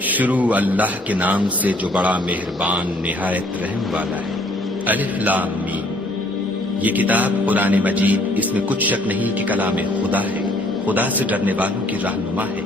شروع اللہ کے نام سے جو بڑا مہربان نہایت رحم والا ہے۔ الف لام میم۔ یہ کتاب قرآن مجید، اس میں کچھ شک نہیں کہ کلام خدا ہے، خدا سے ڈرنے والوں کی رہنما ہے،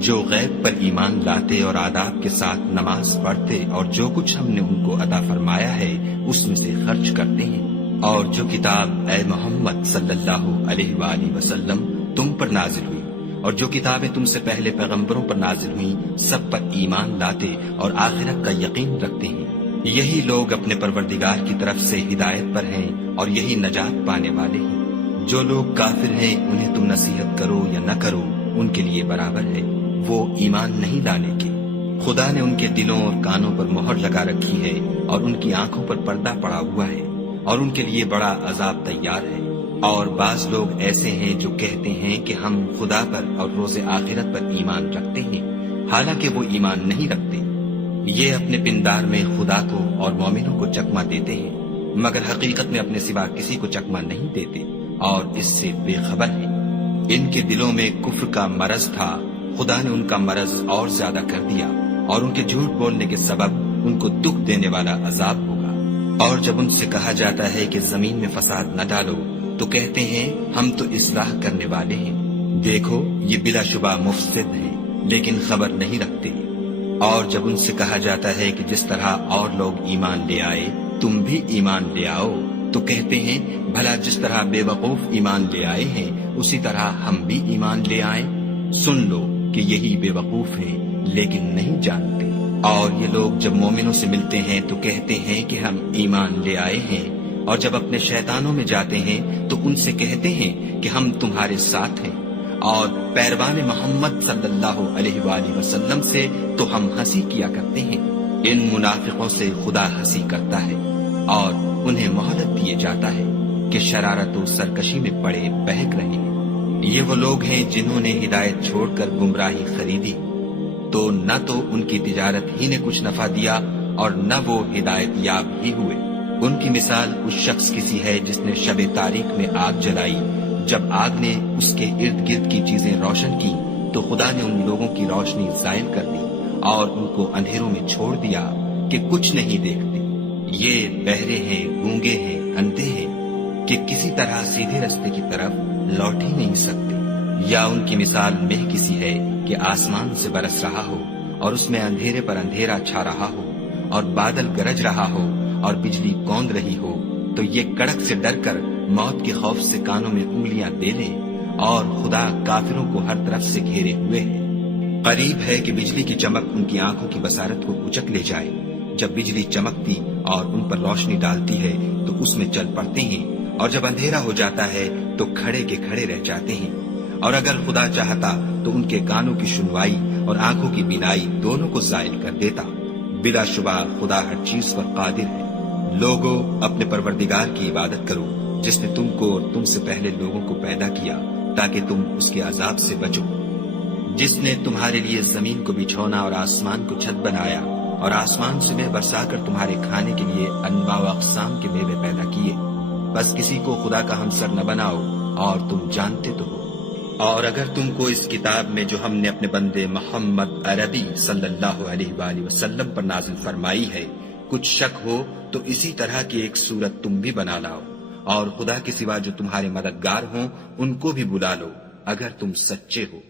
جو غیب پر ایمان لاتے اور آداب کے ساتھ نماز پڑھتے اور جو کچھ ہم نے ان کو عطا فرمایا ہے اس میں سے خرچ کرتے ہیں، اور جو کتاب اے محمد صلی اللہ علیہ وآلہ وسلم تم پر نازل ہوئی اور جو کتابیں تم سے پہلے پیغمبروں پر نازل ہوئیں سب پر ایمان لاتے اور آخرت کا یقین رکھتے ہیں، یہی لوگ اپنے پروردگار کی طرف سے ہدایت پر ہیں اور یہی نجات پانے والے ہیں۔ جو لوگ کافر ہیں انہیں تم نصیحت کرو یا نہ کرو ان کے لیے برابر ہے، وہ ایمان نہیں لانے کے۔ خدا نے ان کے دلوں اور کانوں پر مہر لگا رکھی ہے اور ان کی آنکھوں پر پردہ پڑا ہوا ہے اور ان کے لیے بڑا عذاب تیار ہے۔ اور بعض لوگ ایسے ہیں جو کہتے ہیں کہ ہم خدا پر اور روز آخرت پر ایمان رکھتے ہیں، حالانکہ وہ ایمان نہیں رکھتے۔ یہ اپنے پندار میں خدا کو اور مومنوں کو چکمہ دیتے ہیں، مگر حقیقت میں اپنے سوا کسی کو چکمہ نہیں دیتے اور اس سے بے خبر ہیں۔ ان کے دلوں میں کفر کا مرض تھا، خدا نے ان کا مرض اور زیادہ کر دیا اور ان کے جھوٹ بولنے کے سبب ان کو دکھ دینے والا عذاب ہوگا۔ اور جب ان سے کہا جاتا ہے کہ زمین میں فساد نہ ڈالو تو کہتے ہیں ہم تو اصلاح کرنے والے ہیں، دیکھو یہ بلا شبہ مفسد ہیں لیکن خبر نہیں رکھتے۔ اور جب ان سے کہا جاتا ہے کہ جس طرح اور لوگ ایمان لے آئے تم بھی ایمان لے آؤ تو کہتے ہیں بھلا جس طرح بے وقوف ایمان لے آئے ہیں اسی طرح ہم بھی ایمان لے آئیں۔ سن لو کہ یہی بے وقوف ہیں لیکن نہیں جانتے۔ اور یہ لوگ جب مومنوں سے ملتے ہیں تو کہتے ہیں کہ ہم ایمان لے آئے ہیں، اور جب اپنے شیطانوں میں جاتے ہیں تو ان سے کہتے ہیں کہ ہم تمہارے ساتھ ہیں، اور پیروان محمد صلی اللہ علیہ وآلہ وسلم سے تو ہم ہنسی کیا کرتے ہیں۔ ان منافقوں سے خدا ہنسی کرتا ہے اور انہیں مہلت دیے جاتا ہے کہ شرارت و سرکشی میں پڑے بہک رہے ہیں۔ یہ وہ لوگ ہیں جنہوں نے ہدایت چھوڑ کر گمراہی خریدی، تو نہ تو ان کی تجارت ہی نے کچھ نفع دیا اور نہ وہ ہدایت یاب ہی ہوئے۔ ان کی مثال اس شخص کی سی ہے جس نے شب تاریک میں آگ جلائی، جب آگ نے اس کے ارد گرد کی چیزیں روشن کی تو خدا نے ان لوگوں کی روشنی زائل کر دی اور ان کو اندھیروں میں چھوڑ دیا کہ کچھ نہیں دیکھتے۔ یہ بہرے ہیں، گونگے ہیں، اندھے ہیں کہ کسی طرح سیدھے رستے کی طرف لوٹ ہی نہیں سکتے۔ یا ان کی مثال مہ کسی ہے کہ آسمان سے برس رہا ہو اور اس میں اندھیرے پر اندھیرا چھا رہا ہو اور بادل گرج رہا ہو اور بجلی کوند رہی ہو، تو یہ کڑک سے ڈر کر موت کے خوف سے کانوں میں انگلیاں دے لے، اور خدا کافروں کو ہر طرف سے گھیرے ہوئے ہے۔ قریب ہے کہ بجلی کی چمک ان کی آنکھوں کی بصارت کو اچک لے جائے۔ جب بجلی چمکتی اور ان پر روشنی ڈالتی ہے تو اس میں چل پڑتے ہیں، اور جب اندھیرا ہو جاتا ہے تو کھڑے کے کھڑے رہ جاتے ہیں۔ اور اگر خدا چاہتا تو ان کے کانوں کی سنوائی اور آنکھوں کی بینائی دونوں کو زائل کر دیتا۔ بلا شبہ خدا ہر چیز پر قادر ہے۔ لوگوں اپنے پروردگار کی عبادت کرو جس نے تم کو اور تم سے پہلے لوگوں کو پیدا کیا تاکہ تم اس کے عذاب سے بچو، جس نے تمہارے لیے زمین کو بچھونا اور آسمان کو چھت بنایا اور آسمان سے مے برسا کر تمہارے کھانے کے لیے انواع و اقسام کے میوے پیدا کیے۔ بس کسی کو خدا کا ہمسر نہ بناؤ اور تم جانتے تو ہو۔ اور اگر تم کو اس کتاب میں جو ہم نے اپنے بندے محمد عربی صلی اللہ علیہ وآلہ وسلم پر نازل فرمائی ہے کچھ شک ہو تو اسی طرح کی ایک صورت تم بھی بنا لاؤ، اور خدا کے سوا جو تمہارے مددگار ہوں ان کو بھی بلا لو اگر تم سچے ہو۔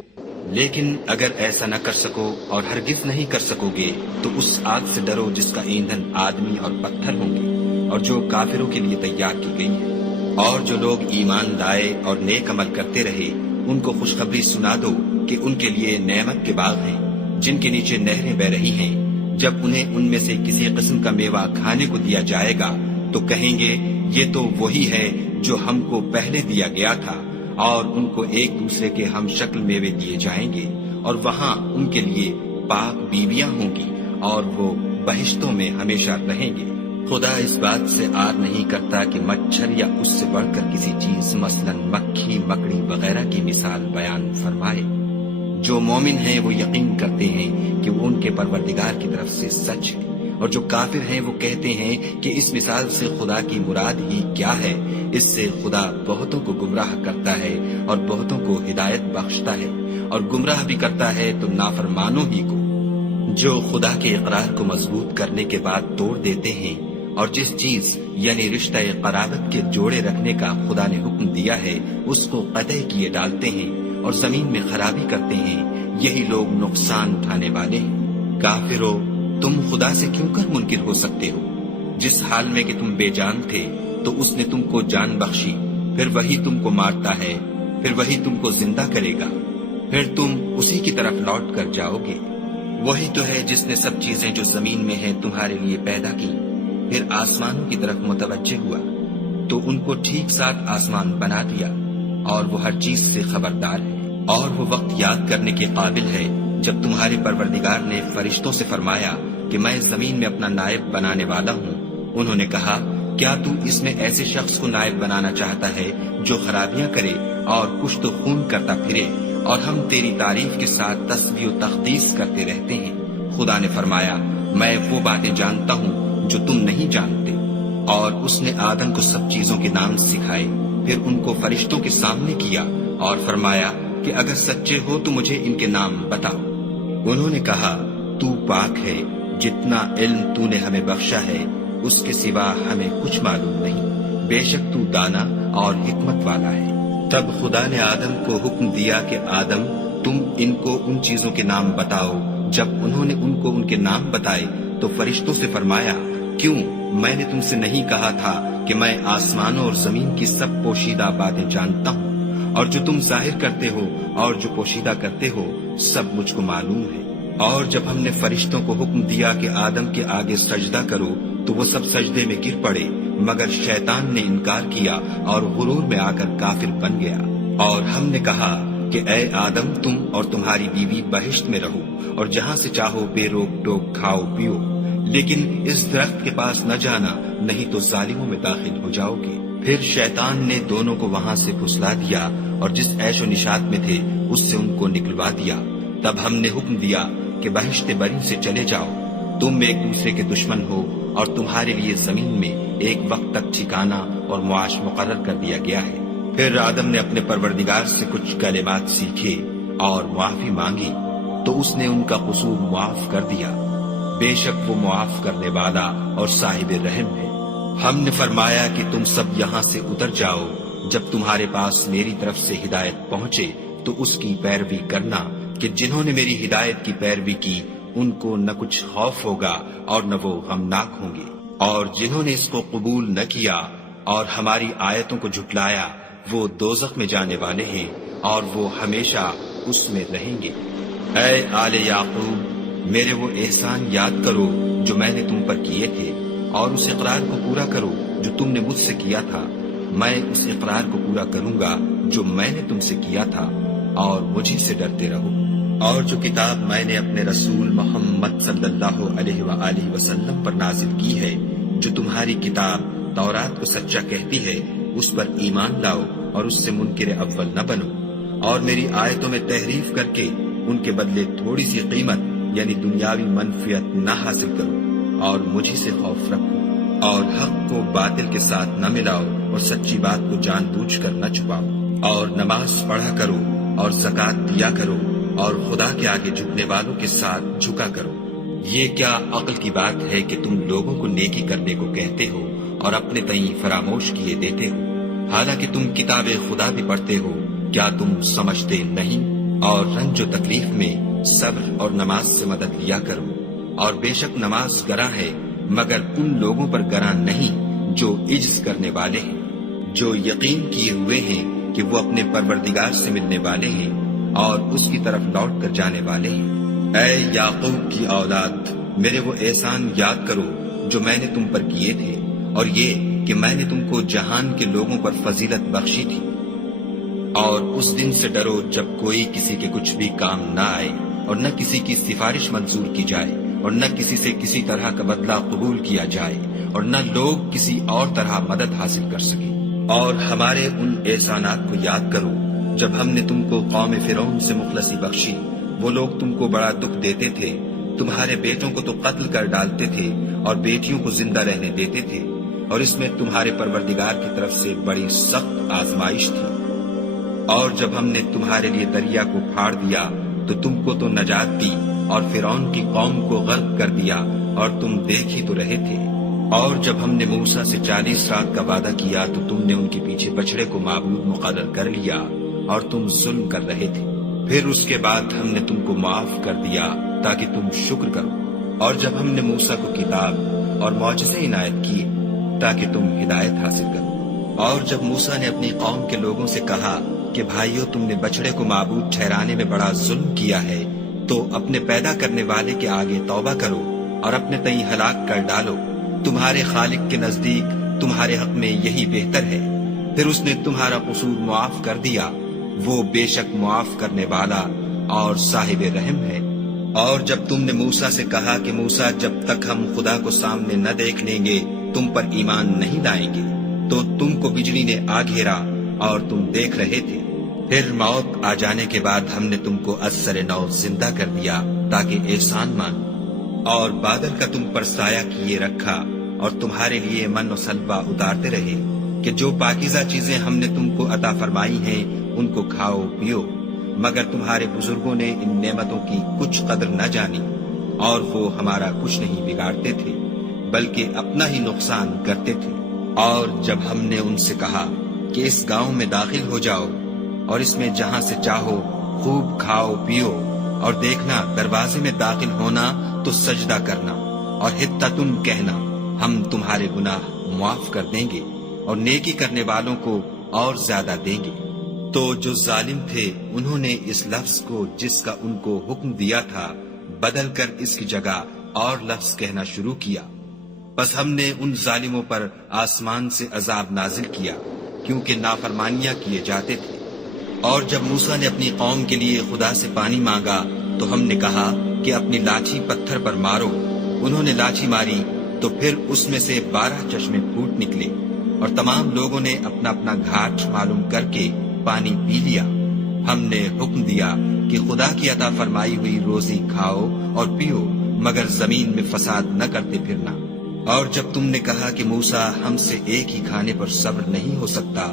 لیکن اگر ایسا نہ کر سکو اور ہرگز نہیں کر سکو گے تو اس آگ سے ڈرو جس کا ایندھن آدمی اور پتھر ہوں گے اور جو کافروں کے لیے تیار کی گئی ہے۔ اور جو لوگ ایمان لائے اور نیک عمل کرتے رہے ان کو خوشخبری سنا دو کہ ان کے لیے نعمت کے باغ ہیں جن کے نیچے نہریں بہ رہی ہیں۔ جب انہیں ان میں سے کسی قسم کا میوہ کھانے کو دیا جائے گا تو کہیں گے یہ تو وہی ہے جو ہم کو پہلے دیا گیا تھا، اور ان کو ایک دوسرے کے ہم شکل میوے دیے جائیں گے، اور وہاں ان کے لیے پاک بیویاں ہوں گی اور وہ بہشتوں میں ہمیشہ رہیں گے۔ خدا اس بات سے آر نہیں کرتا کہ مچھر یا اس سے بڑھ کر کسی چیز مثلا مکھی، مکڑی وغیرہ کی مثال بیان فرمائے۔ جو مومن ہیں وہ یقین کرتے ہیں کہ وہ ان کے پروردگار کی طرف سے سچ ہے، اور جو کافر ہیں وہ کہتے ہیں کہ اس مثال سے خدا کی مراد ہی کیا ہے۔ اس سے خدا بہتوں کو گمراہ کرتا ہے اور بہتوں کو ہدایت بخشتا ہے، اور گمراہ بھی کرتا ہے تو نافرمانوں ہی کو۔ جو خدا کے اقرار کو مضبوط کرنے کے بعد توڑ دیتے ہیں اور جس چیز یعنی رشتہ قرابت کے جوڑے رکھنے کا خدا نے حکم دیا ہے اس کو قطع کیے ڈالتے ہیں اور زمین میں خرابی کرتے ہیں، یہی لوگ نقصان اٹھانے والے ہیں۔ کافرو، تم خدا سے کیوں کر منکر ہو سکتے ہو؟ جس حال میں کہ تم بے جان تھے تو اس نے تم کو جان بخشی، پھر وہی تم کو مارتا ہے، پھر وہی تم کو زندہ کرے گا، پھر تم اسی کی طرف لوٹ کر جاؤ گے۔ وہی تو ہے جس نے سب چیزیں جو زمین میں ہیں تمہارے لیے پیدا کی، پھر آسمانوں کی طرف متوجہ ہوا تو ان کو ٹھیک ساتھ آسمان بنا دیا، اور وہ ہر چیز سے خبردار ہے۔ اور وہ وقت یاد کرنے کے قابل ہے جب تمہارے پروردگار نے فرشتوں سے فرمایا کہ میں زمین میں اپنا نائب بنانے والا ہوں۔ انہوں نے کہا، کیا تو اس میں ایسے شخص کو نائب بنانا چاہتا ہے جو خرابیاں کرے اور کچھ تو خون کرتا پھرے، اور ہم تیری تعریف کے ساتھ تسبیح و تقدیس کرتے رہتے ہیں۔ خدا نے فرمایا، میں وہ باتیں جانتا ہوں جو تم نہیں جانتے۔ اور اس نے آدم کو سب چیزوں کے نام سکھائے، پھر ان کو فرشتوں کے سامنے کیا اور فرمایا کہ اگر سچے ہو تو مجھے ان کے نام بتاؤ۔ انہوں نے کہا، تو پاک ہے، جتنا علم تو نے ہمیں بخشا ہے اس کے سوا ہمیں کچھ معلوم نہیں، بے شک تو دانا اور حکمت والا ہے۔ تب خدا نے آدم کو حکم دیا کہ آدم، تم ان کو ان چیزوں کے نام بتاؤ۔ جب انہوں نے ان کو ان کے نام بتائے تو فرشتوں سے فرمایا، کیوں میں نے تم سے نہیں کہا تھا کہ میں آسمانوں اور زمین کی سب پوشیدہ باتیں جانتا ہوں، اور جو تم ظاہر کرتے ہو اور جو پوشیدہ کرتے ہو سب مجھ کو معلوم ہے۔ اور جب ہم نے فرشتوں کو حکم دیا کہ آدم کے آگے سجدہ کرو تو وہ سب سجدے میں گر پڑے، مگر شیطان نے انکار کیا اور غرور میں آ کر کافر بن گیا۔ اور ہم نے کہا کہ اے آدم، تم اور تمہاری بیوی بہشت میں رہو اور جہاں سے چاہو بے روک ٹوک کھاؤ پیو، لیکن اس درخت کے پاس نہ جانا، نہیں تو ظالموں میں داخل ہو جاؤ گے۔ پھر شیطان نے دونوں کو وہاں سے پھسلا دیا اور جس عیش و نشاط میں تھے اس سے ان کو نکلوا دیا۔ تب ہم نے حکم دیا کہ بہشت بری سے چلے جاؤ، تم ایک دوسرے کے دشمن ہو، اور تمہارے لیے زمین میں ایک وقت تک ٹھکانہ اور معاش مقرر کر دیا گیا ہے۔ پھر آدم نے اپنے پروردگار سے کچھ کلمات سیکھے اور معافی مانگی تو اس نے ان کا قصور معاف کر دیا، بے شک وہ معاف کرنے والا اور صاحب رحم ہے۔ ہم نے فرمایا کہ تم سب یہاں سے اتر جاؤ، جب تمہارے پاس میری طرف سے ہدایت پہنچے تو اس کی پیروی کرنا، کہ جنہوں نے میری ہدایت کی پیروی کی ان کو نہ کچھ خوف ہوگا اور نہ وہ غمناک ہوں گے، اور جنہوں نے اس کو قبول نہ کیا اور ہماری آیتوں کو جھٹلایا وہ دوزخ میں جانے والے ہیں اور وہ ہمیشہ اس میں رہیں گے۔ اے آل یعقوب، میرے وہ احسان یاد کرو جو میں نے تم پر کیے تھے، اور اس اقرار کو پورا کرو جو تم نے مجھ سے کیا تھا۔ میں اس اقرار کو پورا کروں گا جو میں نے تم سے کیا تھا، اور مجھے سے ڈرتے رہو۔ اور جو کتاب میں نے اپنے رسول محمد صلی اللہ علیہ وآلہ وسلم پر نازل کی ہے، جو تمہاری کتاب تورات کو سچا کہتی ہے، اس پر ایمان لاؤ اور اس سے منکر اول نہ بنو، اور میری آیتوں میں تحریف کر کے ان کے بدلے تھوڑی سی قیمت یعنی دنیاوی منفعت نہ حاصل کرو، اور مجھے سے خوف رکھو، اور حق کو باطل کے ساتھ نہ ملاؤ اور سچی بات کو جان بوجھ کر نہ چھپاؤ، اور نماز پڑھا کرو اور زکوٰۃ دیا کرو، اور خدا کے آگے جھکنے والوں کے ساتھ جھکا کرو۔ یہ کیا عقل کی بات ہے کہ تم لوگوں کو نیکی کرنے کو کہتے ہو اور اپنے تئیں فراموش کیے دیتے ہو، حالانکہ تم کتاب خدا بھی پڑھتے ہو؟ کیا تم سمجھتے نہیں؟ اور رنج و تکلیف میں صبر اور نماز سے مدد لیا کرو، اور بے شک نماز گراں ہے، مگر ان لوگوں پر گراں نہیں جو عجز کرنے والے ہیں، جو یقین کیے ہوئے ہیں کہ وہ اپنے پروردگار سے ملنے والے ہیں اور اس کی طرف لوٹ کر جانے والے ہیں۔ اے یعقوب کی اولاد، میرے وہ احسان یاد کرو جو میں نے تم پر کیے تھے، اور یہ کہ میں نے تم کو جہان کے لوگوں پر فضیلت بخشی تھی۔ اور اس دن سے ڈرو جب کوئی کسی کے کچھ بھی کام نہ آئے، اور نہ کسی کی سفارش منظور کی جائے، اور نہ کسی سے کسی طرح کا بدلہ قبول کیا جائے، اور نہ لوگ کسی اور طرح مدد حاصل کر سکیں۔ اور ہمارے ان احسانات کو یاد کرو جب ہم نے تم کو قوم فرعون سے مخلصی بخشی۔ وہ لوگ تم کو بڑا دکھ دیتے تھے، تمہارے بیٹوں کو تو قتل کر ڈالتے تھے اور بیٹیوں کو زندہ رہنے دیتے تھے، اور اس میں تمہارے پروردگار کی طرف سے بڑی سخت آزمائش تھی۔ اور جب ہم نے تمہارے لیے دریا کو پھاڑ دیا تو تم کو تو نجات دی، اور فرعون کی قوم کو غرق کر دیا اور تم دیکھ ہی تو رہے تھے۔ اور جب ہم نے موسیٰ سے 40 رات کا وعدہ کیا تو تم نے ان کے پیچھے بچڑے کو معبود مقرر کر لیا اور تم ظلم کر رہے تھے۔ پھر اس کے بعد ہم نے تم کو معاف کر دیا تاکہ تم شکر کرو۔ اور جب ہم نے موسیٰ کو کتاب اور معجزے عنایت کیے تاکہ تم ہدایت حاصل کرو۔ اور جب موسیٰ نے اپنی قوم کے لوگوں سے کہا کہ بھائیو، تم نے بچڑے کو معبود ٹھہرانے میں بڑا ظلم کیا ہے، تو اپنے پیدا کرنے والے کے آگے توبہ کرو اور اپنے تئیں ہلاک کر ڈالو، تمہارے خالق کے نزدیک تمہارے حق میں یہی بہتر ہے۔ پھر اس نے تمہارا قصور معاف کر دیا، وہ بے شک معاف کرنے والا اور صاحب رحم ہے۔ اور جب تم نے موسیٰ سے کہا کہ موسیٰ، جب تک ہم خدا کو سامنے نہ دیکھ لیں گے تم پر ایمان نہیں لائیں گے، تو تم کو بجلی نے آ گھیرا اور تم دیکھ رہے تھے۔ پھر موت آ جانے کے بعد ہم نے تم کو از سر نو زندہ کر دیا تاکہ احسان مانو، اور بادل کا تم پر سایہ کیے رکھا اور تمہارے لیے من و سلوہ اتارتے رہے کہ جو پاکیزہ چیزیں ہم نے تم کو عطا فرمائی ہیں ان کو کھاؤ پیو، مگر تمہارے بزرگوں نے ان نعمتوں کی کچھ قدر نہ جانی، اور وہ ہمارا کچھ نہیں بگاڑتے تھے بلکہ اپنا ہی نقصان کرتے تھے۔ اور جب ہم نے ان سے کہا کہ اس گاؤں میں داخل ہو جاؤ اور اس میں جہاں سے چاہو خوب کھاؤ پیو، اور دیکھنا دروازے میں داخل ہونا تو سجدہ کرنا اور حطتن کہنا، ہم تمہارے گناہ معاف کر دیں گے اور نیکی کرنے والوں کو اور زیادہ دیں گے۔ تو جو ظالم تھے انہوں نے اس لفظ کو جس کا ان کو حکم دیا تھا بدل کر اس کی جگہ اور لفظ کہنا شروع کیا، بس ہم نے ان ظالموں پر آسمان سے عذاب نازل کیا کیونکہ نافرمانیاں کیے جاتے تھے۔ اور جب موسیٰ نے اپنی قوم کے لیے خدا سے پانی مانگا تو ہم نے کہا کہ اپنی لاٹھی پتھر پر مارو۔ انہوں نے لاٹھی ماری تو پھر اس میں سے 12 چشمے پھوٹ نکلے، اور تمام لوگوں نے اپنا اپنا گھاٹ معلوم کر کے پانی پی لیا۔ ہم نے حکم دیا کہ خدا کی عطا فرمائی ہوئی روزی کھاؤ اور پیو، مگر زمین میں فساد نہ کرتے پھرنا۔ اور جب تم نے کہا کہ موسیٰ، ہم سے ایک ہی کھانے پر صبر نہیں ہو سکتا،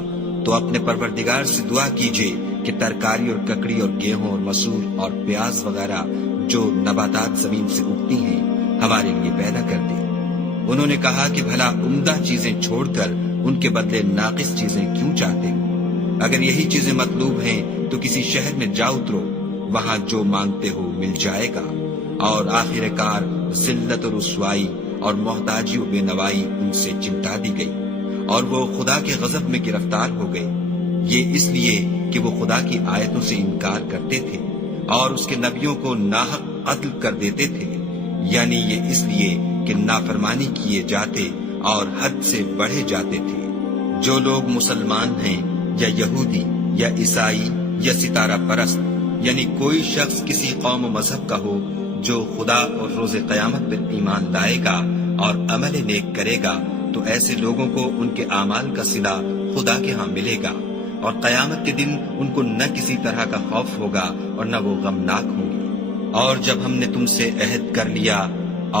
تو اپنے پروردگار سے دعا کیجیے کہ ترکاری اور ککڑی اور گیہوں اور مسور اور پیاز وغیرہ جو نباتات زمین سے اگتی ہیں ہمارے لیے پیدا کر دے۔ انہوں نے کہا کہ بھلا عمدہ چیزیں چھوڑ کر ان کے بدلے ناقص چیزیں کیوں چاہتے ہو؟ اگر یہی چیزیں مطلوب ہیں تو کسی شہر میں جا اترو، وہاں جو مانگتے ہو مل جائے گا۔ اور آخر کار ذلت و رسوائی اور محتاجی و بے نوائی ان سے چمٹا دی گئی، اور وہ خدا کے غضب میں گرفتار ہو گئے، یہ اس لیے کہ وہ خدا کی آیتوں سے انکار کرتے تھے اور اس کے نبیوں کو ناحق قتل کر دیتے تھے، یعنی یہ اس لیے کہ نافرمانی کیے جاتے اور حد سے بڑھے جاتے تھے۔ جو لوگ مسلمان ہیں یا یہودی یا عیسائی یا ستارہ پرست، یعنی کوئی شخص کسی قوم و مذہب کا ہو، جو خدا اور روز قیامت پر ایمان لائے گا اور عمل نیک کرے گا، تو ایسے لوگوں کو ان کے اعمال کا صلہ خدا کے ہاں ملے گا، اور قیامت کے دن ان کو نہ کسی طرح کا خوف ہوگا اور نہ وہ غمناک ہوں گے۔ اور جب ہم نے تم سے عہد کر لیا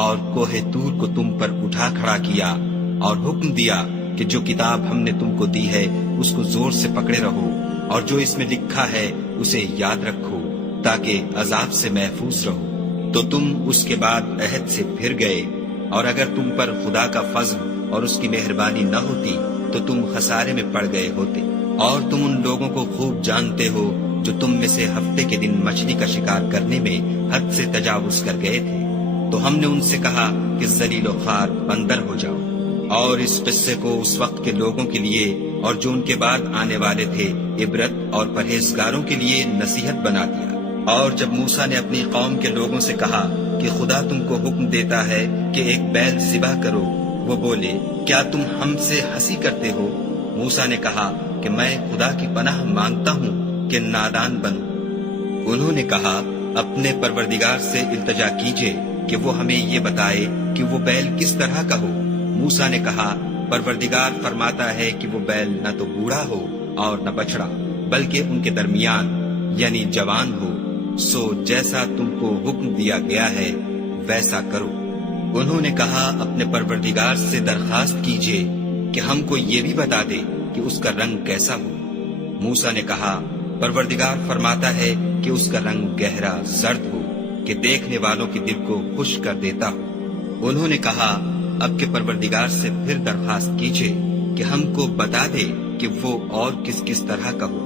اور کوہ طور کو تم پر اٹھا کھڑا کیا اور حکم دیا کہ جو کتاب ہم نے تم کو دی ہے اس کو زور سے پکڑے رہو، اور جو اس میں لکھا ہے اسے یاد رکھو تاکہ عذاب سے محفوظ رہو، تو تم اس کے بعد عہد سے پھر گئے، اور اگر تم پر خدا کا فضل اور اس کی مہربانی نہ ہوتی تو تم خسارے میں پڑ گئے ہوتے۔ اور تم ان لوگوں کو خوب جانتے ہو جو تم میں سے ہفتے کے دن مچھلی کا شکار کرنے میں حد سے تجاوز کر گئے تھے، تو ہم نے ان سے کہا کہ ذلیل و خوار بندر ہو جاؤ، اور اس قصے کو اس وقت کے لوگوں کے لیے اور جو ان کے بعد آنے والے تھے عبرت اور پرہیزگاروں کے لیے نصیحت بنا دیا۔ اور جب موسیٰ نے اپنی قوم کے لوگوں سے کہا کہ خدا تم کو حکم دیتا ہے کہ ایک بیل ذبح کرو، وہ بولے، کیا تم ہم سے ہنسی کرتے ہو؟ موسیٰ نے کہا کہ میں خدا کی پناہ مانگتا ہوں کہ نادان بنوں۔ انہوں نے کہا، اپنے پروردگار سے التجا کیجیے کہ وہ ہمیں یہ بتائے کہ وہ بیل کس طرح کا ہو۔ موسیٰ نے کہا، پروردگار فرماتا ہے کہ وہ بیل نہ تو بوڑھا ہو اور نہ بچڑا، بلکہ ان کے درمیان یعنی جوان ہو، سو جیسا تم کو حکم دیا گیا ہے ویسا کرو۔ انہوں نے کہا، اپنے پروردگار سے درخواست کیجیے کہ ہم کو یہ بھی بتا دے کہ اس کا رنگ کیسا ہو۔ موسیٰ نے کہا، پروردگار فرماتا ہے کہ اس کا رنگ گہرا زرد ہو، کہ دیکھنے والوں کے دل کو خوش کر دیتا ہوں۔ انہوں نے کہا اب کے پروردگار سے پھر درخواست کیجئے کہ ہم کو بتا دے کہ وہ اور کس کس طرح کا ہو،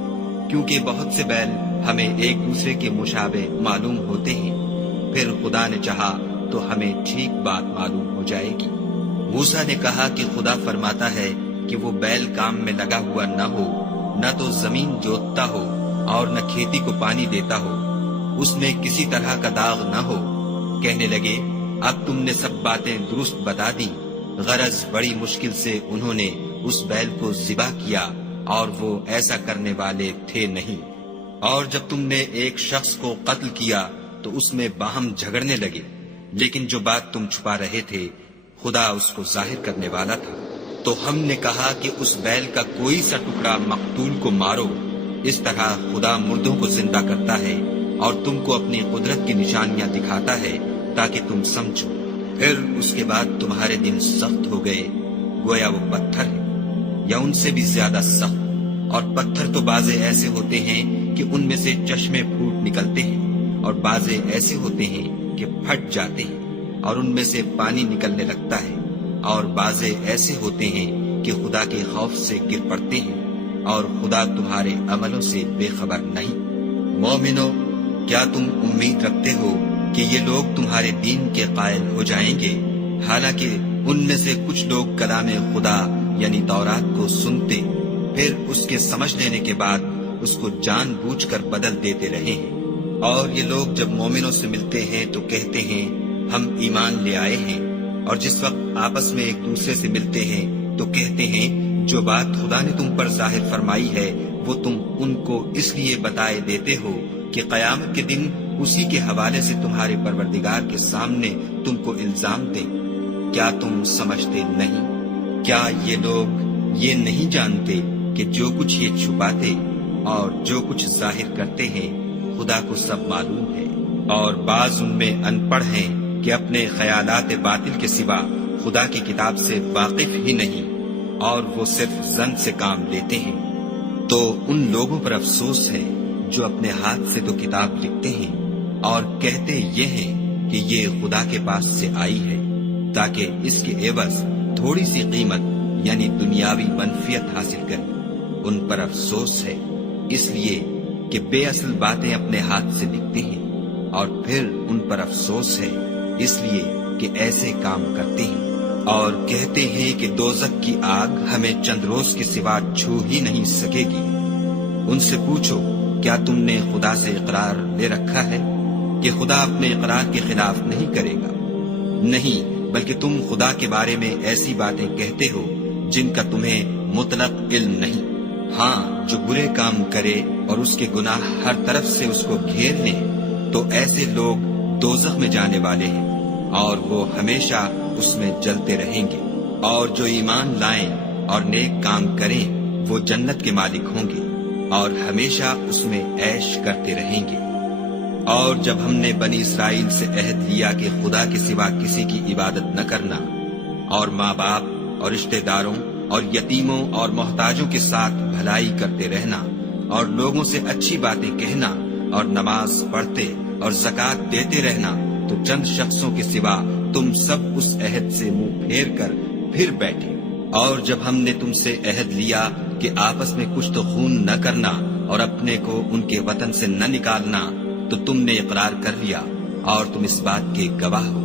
کیونکہ بہت سے بیل ہمیں ایک دوسرے کے مشابہ معلوم ہوتے ہیں، پھر خدا نے چاہا تو ہمیں ٹھیک بات معلوم ہو جائے گی۔ موسیٰ نے کہا کہ خدا فرماتا ہے کہ وہ بیل کام میں لگا ہوا نہ ہو، نہ تو زمین جوتتا ہو اور نہ کھیتی کو پانی دیتا ہو، اس میں کسی طرح کا داغ نہ ہو۔ کہنے لگے اب تم نے سب باتیں درست بتا دیں۔ غرض بڑی مشکل سے انہوں نے اس بیل کو ذبح کیا اور وہ ایسا کرنے والے تھے نہیں۔ اور جب تم نے ایک شخص کو قتل کیا تو اس میں باہم جھگڑنے لگے، لیکن جو بات تم چھپا رہے تھے خدا اس کو ظاہر کرنے والا تھا۔ تو ہم نے کہا کہ اس بیل کا کوئی سا ٹکڑا مقتول کو مارو، اس طرح خدا مردوں کو زندہ کرتا ہے اور تم کو اپنی قدرت کی نشانیاں دکھاتا ہے تاکہ تم سمجھو۔ پھر اس کے بعد تمہارے دن سخت ہو گئے، گویا وہ پتھر ہے یا ان سے بھی زیادہ سخت، اور پتھر تو بعضے ایسے ہوتے ہیں کہ ان میں سے چشمے پھوٹ نکلتے ہیں، اور بعضے ایسے ہوتے ہیں کہ پھٹ جاتے ہیں اور ان میں سے پانی نکلنے لگتا ہے، اور بعضے ایسے ہوتے ہیں کہ خدا کے خوف سے گر پڑتے ہیں، اور خدا تمہارے عملوں سے بے خبر نہیں۔ مومنو، کیا تم امید رکھتے ہو کہ یہ لوگ تمہارے دین کے قائل ہو جائیں گے؟ حالانکہ ان میں سے کچھ لوگ کلام خدا یعنی تورات کو سنتے، پھر اس کے سمجھ لینے کے بعد اس کو جان بوجھ کر بدل دیتے رہے ہیں۔ اور یہ لوگ جب مومنوں سے ملتے ہیں تو کہتے ہیں ہم ایمان لے آئے ہیں، اور جس وقت آپس میں ایک دوسرے سے ملتے ہیں تو کہتے ہیں جو بات خدا نے تم پر ظاہر فرمائی ہے وہ تم ان کو اس لیے بتائے دیتے ہو کہ قیامت کے دن اسی کے حوالے سے تمہارے پروردگار کے سامنے تم کو الزام دیں۔ کیا تم سمجھتے نہیں؟ کیا یہ لوگ یہ نہیں جانتے کہ جو کچھ یہ چھپاتے اور جو کچھ ظاہر کرتے ہیں خدا کو سب معلوم ہے؟ اور بعض ان میں ان پڑھ ہیں کہ اپنے خیالات باطل کے سوا خدا کی کتاب سے واقف ہی نہیں، اور وہ صرف ظن سے کام لیتے ہیں۔ تو ان لوگوں پر افسوس ہے جو اپنے ہاتھ سے تو کتاب لکھتے ہیں اور کہتے یہ ہیں کہ یہ خدا کے پاس سے آئی ہے تاکہ اس کے عوض تھوڑی سی قیمت یعنی دنیاوی منفیت حاصل کریں۔ ان پر افسوس ہے اس لیے کہ بے اصل باتیں اپنے ہاتھ سے لکھتے ہیں، اور پھر ان پر افسوس ہے اس لیے کہ ایسے کام کرتے ہیں، اور کہتے ہیں کہ دوزخ کی آگ ہمیں چند روز کے سوا چھو ہی نہیں سکے گی۔ ان سے پوچھو کیا تم نے خدا سے اقرار لے رکھا ہے کہ خدا اپنے اقرار کے خلاف نہیں کرے گا؟ نہیں، بلکہ تم خدا کے بارے میں ایسی باتیں کہتے ہو جن کا تمہیں مطلق علم نہیں۔ ہاں، جو برے کام کرے اور اس کے گناہ ہر طرف سے اس کو گھیر لیں تو ایسے لوگ دوزخ میں جانے والے ہیں اور وہ ہمیشہ اس میں جلتے رہیں گے، اور جو ایمان لائیں اور نیک کام کریں وہ جنت کے مالک ہوں گے اور ہمیشہ اس میں عیش کرتے رہیں گے۔ اور جب ہم نے بنی اسرائیل سے عہد لیا کہ خدا کے سوا کسی کی عبادت نہ کرنا، اور ماں باپ اور رشتہ داروں اور یتیموں اور محتاجوں کے ساتھ بھلائی کرتے رہنا، اور لوگوں سے اچھی باتیں کہنا، اور نماز پڑھتے اور زکوٰۃ دیتے رہنا، تو چند شخصوں کے سوا تم سب اس عہد سے منہ پھیر کر پھر بیٹھے۔ اور جب ہم نے تم سے عہد لیا کہ آپس میں کچھ تو خون نہ کرنا اور اپنے کو ان کے وطن سے نہ نکالنا، تو تم نے اقرار کر لیا اور تم اس بات کے گواہ ہو۔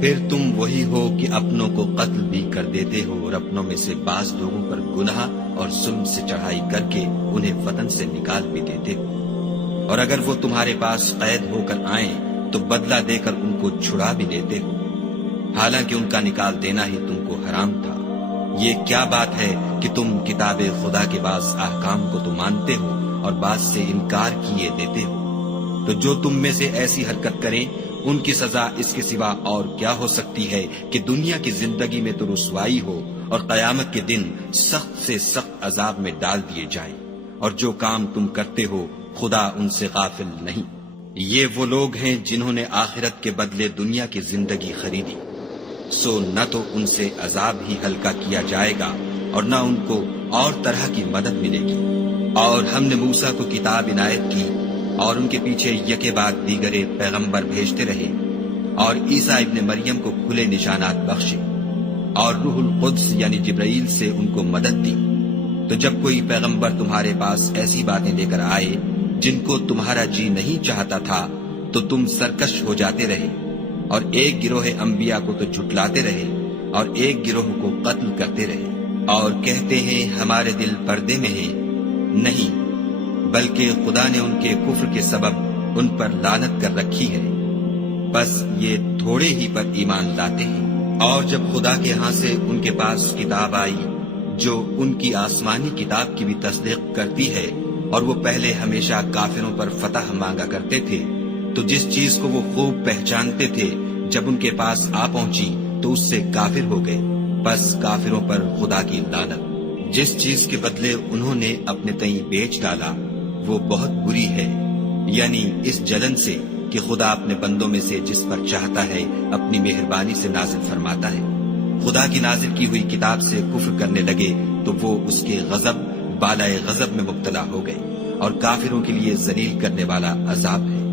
پھر تم وہی ہو کہ اپنوں کو قتل بھی کر دیتے ہو اور اپنوں میں سے بعض لوگوں پر گناہ اور ظلم سے چڑھائی کر کے انہیں وطن سے نکال بھی دیتے ہو، اور اگر وہ تمہارے پاس قید ہو کر آئیں تو بدلہ دے کر ان کو چھڑا بھی لیتے ہو، حالانکہ ان کا نکال دینا ہی تم کو حرام تھا۔ یہ کیا بات ہے کہ تم کتاب خدا کے بعض احکام کو تو مانتے ہو اور بعض سے انکار کیے دیتے ہو؟ تو جو تم میں سے ایسی حرکت کریں ان کی سزا اس کے سوا اور کیا ہو سکتی ہے کہ دنیا کی زندگی میں تو رسوائی ہو اور قیامت کے دن سخت سے سخت عذاب میں ڈال دیے جائیں، اور جو کام تم کرتے ہو خدا ان سے غافل نہیں۔ یہ وہ لوگ ہیں جنہوں نے آخرت کے بدلے دنیا کی زندگی خریدی، سو نہ تو ان سے عذاب ہی ہلکا کیا جائے گا اور نہ ان کو اور طرح کی مدد ملے گی۔ اور ہم نے موسیٰ کو کتاب عنایت کی اور ان کے پیچھے یکے بعد دیگرے پیغمبر بھیجتے رہے، اور عیسیٰ ابن مریم کو کھلے نشانات بخشے، اور روح القدس یعنی جبرائیل سے ان کو مدد دی۔ تو جب کوئی پیغمبر تمہارے پاس ایسی باتیں لے کر آئے جن کو تمہارا جی نہیں چاہتا تھا تو تم سرکش ہو جاتے رہے، اور ایک گروہ انبیاء کو تو جھٹلاتے رہے اور ایک گروہ کو قتل کرتے رہے، اور کہتے ہیں ہمارے دل پردے میں ہیں، نہیں بلکہ خدا نے ان کے کفر کے سبب ان پر لعنت کر رکھی ہے، بس یہ تھوڑے ہی پر ایمان لاتے ہیں۔ اور جب خدا کے ہاں سے ان کے پاس کتاب آئی جو ان کی آسمانی کتاب کی بھی تصدیق کرتی ہے، اور وہ پہلے ہمیشہ کافروں پر فتح مانگا کرتے تھے، تو جس چیز کو وہ خوب پہچانتے تھے جب ان کے پاس آ پہنچی تو اس سے کافر ہو گئے، بس کافروں پر خدا کی لعنت۔ جس چیز کے بدلے انہوں نے اپنے تئیں بیچ ڈالا وہ بہت بری ہے، یعنی اس جلن سے کہ خدا اپنے بندوں میں سے جس پر چاہتا ہے اپنی مہربانی سے نازل فرماتا ہے۔ خدا کی نازل کی ہوئی کتاب سے کفر کرنے لگے تو وہ اس کے غضب بالائے غضب میں مبتلا ہو گئے، اور کافروں کے لیے ذلیل کرنے والا عذاب ہے۔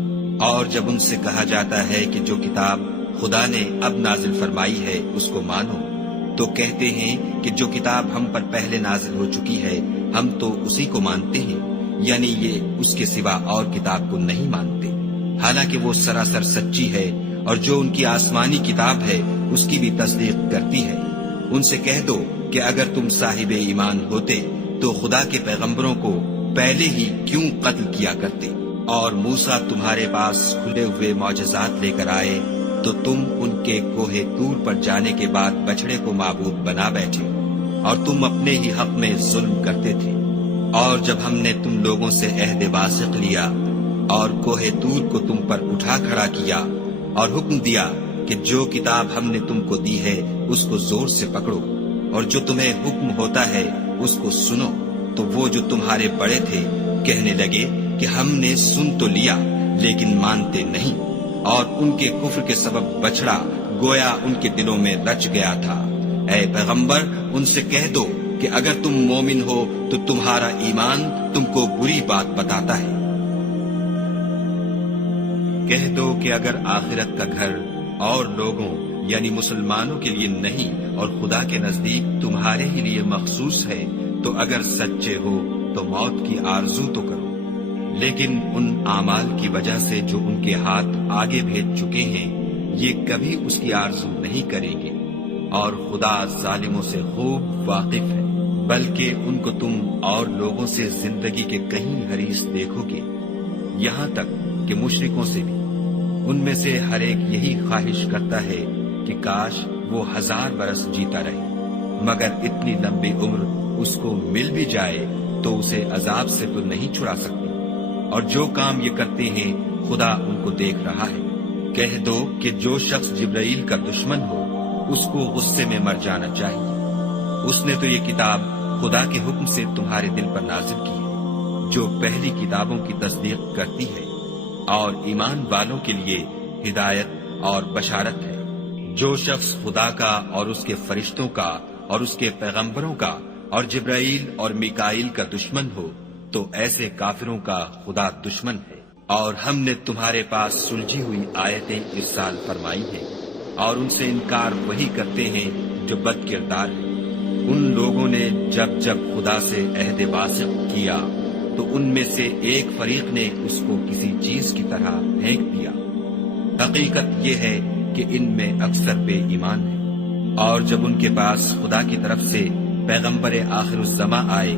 اور جب ان سے کہا جاتا ہے کہ جو کتاب خدا نے اب نازل فرمائی ہے اس کو مانو، تو کہتے ہیں کہ جو کتاب ہم پر پہلے نازل ہو چکی ہے ہم تو اسی کو مانتے ہیں، یعنی یہ اس کے سوا اور کتاب کو نہیں مانتے، حالانکہ وہ سراسر سچی ہے، اور جو ان کی آسمانی کتاب ہے اس کی بھی تصدیق کرتی ہے۔ ان سے کہہ دو کہ اگر تم صاحب ایمان ہوتے تو خدا کے پیغمبروں کو پہلے ہی کیوں قتل کیا کرتے، اور موسیٰ تمہارے پاس کھلے ہوئے معجزات لے کر آئے تو تم ان کے کوہ طور پر جانے کے بعد بچڑے کو معبود بنا بیٹھے، اور تم اپنے ہی حق میں ظلم کرتے تھے۔ اور جب ہم نے تم لوگوں سے عہد واثق لیا اور کوہ طور کو تم پر اٹھا کھڑا کیا اور حکم دیا کہ جو کتاب ہم نے تم کو دی ہے اس کو زور سے پکڑو، اور جو تمہیں حکم ہوتا ہے اس کو سنو، تو وہ جو تمہارے بڑے تھے کہنے لگے کہ ہم نے سن تو لیا لیکن مانتے نہیں، اور ان کے کفر کے سبب بچڑا گویا ان کے دلوں میں رچ گیا تھا۔ اے پیغمبر ان سے کہہ دو کہ اگر تم مومن ہو تو تمہارا ایمان تم کو بری بات بتاتا ہے۔ کہہ دو کہ اگر آخرت کا گھر اور لوگوں یعنی مسلمانوں کے لیے نہیں اور خدا کے نزدیک تمہارے ہی لیے مخصوص ہے تو اگر سچے ہو تو موت کی آرزو تو کرو، لیکن ان اعمال کی وجہ سے جو ان کے ہاتھ آگے بھیج چکے ہیں یہ کبھی اس کی آرزو نہیں کریں گے، اور خدا ظالموں سے خوب واقف ہے۔ بلکہ ان کو تم اور لوگوں سے زندگی کے کہیں حریص دیکھو گے، یہاں تک کہ مشرکوں سے بھی۔ ان میں سے ہر ایک یہی خواہش کرتا ہے کہ کاش وہ 1000 برس جیتا رہے، مگر اتنی لمبی عمر اس کو مل بھی جائے تو اسے عذاب سے تو نہیں چھڑا سکتی، اور جو کام یہ کرتے ہیں خدا ان کو دیکھ رہا ہے۔ کہہ دو کہ جو شخص جبرائیل کا دشمن ہو اس کو غصے میں مر جانا چاہیے، اس نے تو یہ کتاب خدا کے حکم سے تمہارے دل پر نازل کی ہے جو پہلی کتابوں کی تصدیق کرتی ہے، اور ایمان والوں کے لیے ہدایت اور بشارت ہے۔ جو شخص خدا کا اور اس کے فرشتوں کا اور اس کے پیغمبروں کا اور جبرائیل اور میکائیل کا دشمن ہو تو ایسے کافروں کا خدا دشمن ہے۔ اور ہم نے تمہارے پاس سلجھی ہوئی آیتیں ارسال فرمائی ہیں، اور ان سے انکار وہی کرتے ہیں جو بد کردار ہیں۔ ان لوگوں نے جب جب خدا سے عہد واثق کیا تو ان میں سے ایک فریق نے اس کو کسی چیز کی طرح پھینک دیا۔ حقیقت یہ ہے کہ ان میں اکثر بے ایمان ہیں۔ اور جب ان کے پاس خدا کی طرف سے پیغمبر آخر الزماں آئے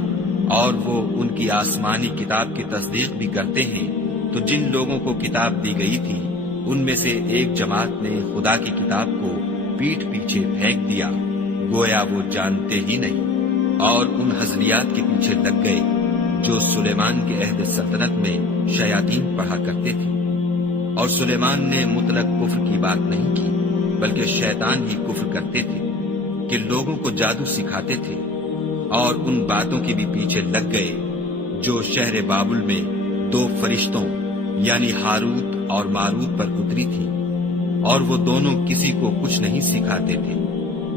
اور وہ ان کی آسمانی کتاب کی تصدیق بھی کرتے ہیں تو جن لوگوں کو کتاب دی گئی تھی ان میں سے ایک جماعت نے خدا کی کتاب کو پیٹھ پیچھے پھینک دیا گویا وہ جانتے ہی نہیں، اور ان ہزلیات کے پیچھے لگ گئے جو سلیمان کے عہد سلطنت میں شیاطین پڑھا کرتے تھے۔ اور سلیمان نے مطلق کفر کی بات نہیں کی بلکہ شیطان ہی کفر کرتے تھے کہ لوگوں کو جادو سکھاتے تھے، اور ان باتوں کے بھی پیچھے لگ گئے جو شہر بابل میں 2 فرشتوں یعنی ہاروت اور ماروت پر اتری تھی، اور وہ دونوں کسی کو کچھ نہیں سکھاتے تھے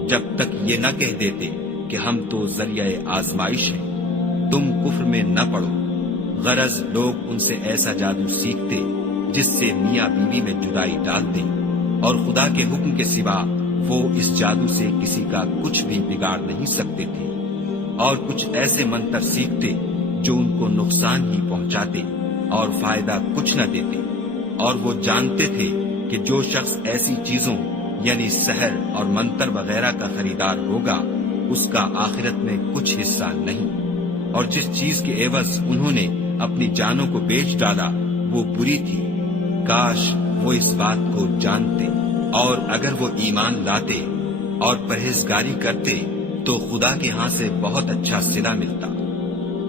جب تک یہ نہ کہہ دیتے کہ ہم تو ذریعہ آزمائش ہیں، تم کفر میں نہ پڑو، غرض لوگ ان سے ایسا جادو سیکھتے جس سے میاں بیوی میں جدائی ڈال دیں، اور خدا کے حکم کے سوا وہ اس جادو سے کسی کا کچھ بھی بگاڑ نہیں سکتے تھے، اور کچھ ایسے منتر سیکھتے جو ان کو نقصان ہی پہنچاتے اور فائدہ کچھ نہ دیتے، اور وہ جانتے تھے کہ جو شخص ایسی چیزوں یعنی سحر اور منتر وغیرہ کا خریدار ہوگا اس کا آخرت میں کچھ حصہ نہیں، اور جس چیز کے عوض انہوں نے اپنی جانوں کو بیچ ڈالا وہ بری تھی۔ کاش وہ اس بات کو جانتے، اور اگر وہ ایمان لاتے اور پرہیزگاری کرتے تو خدا کے ہاں سے بہت اچھا صلہ ملتا۔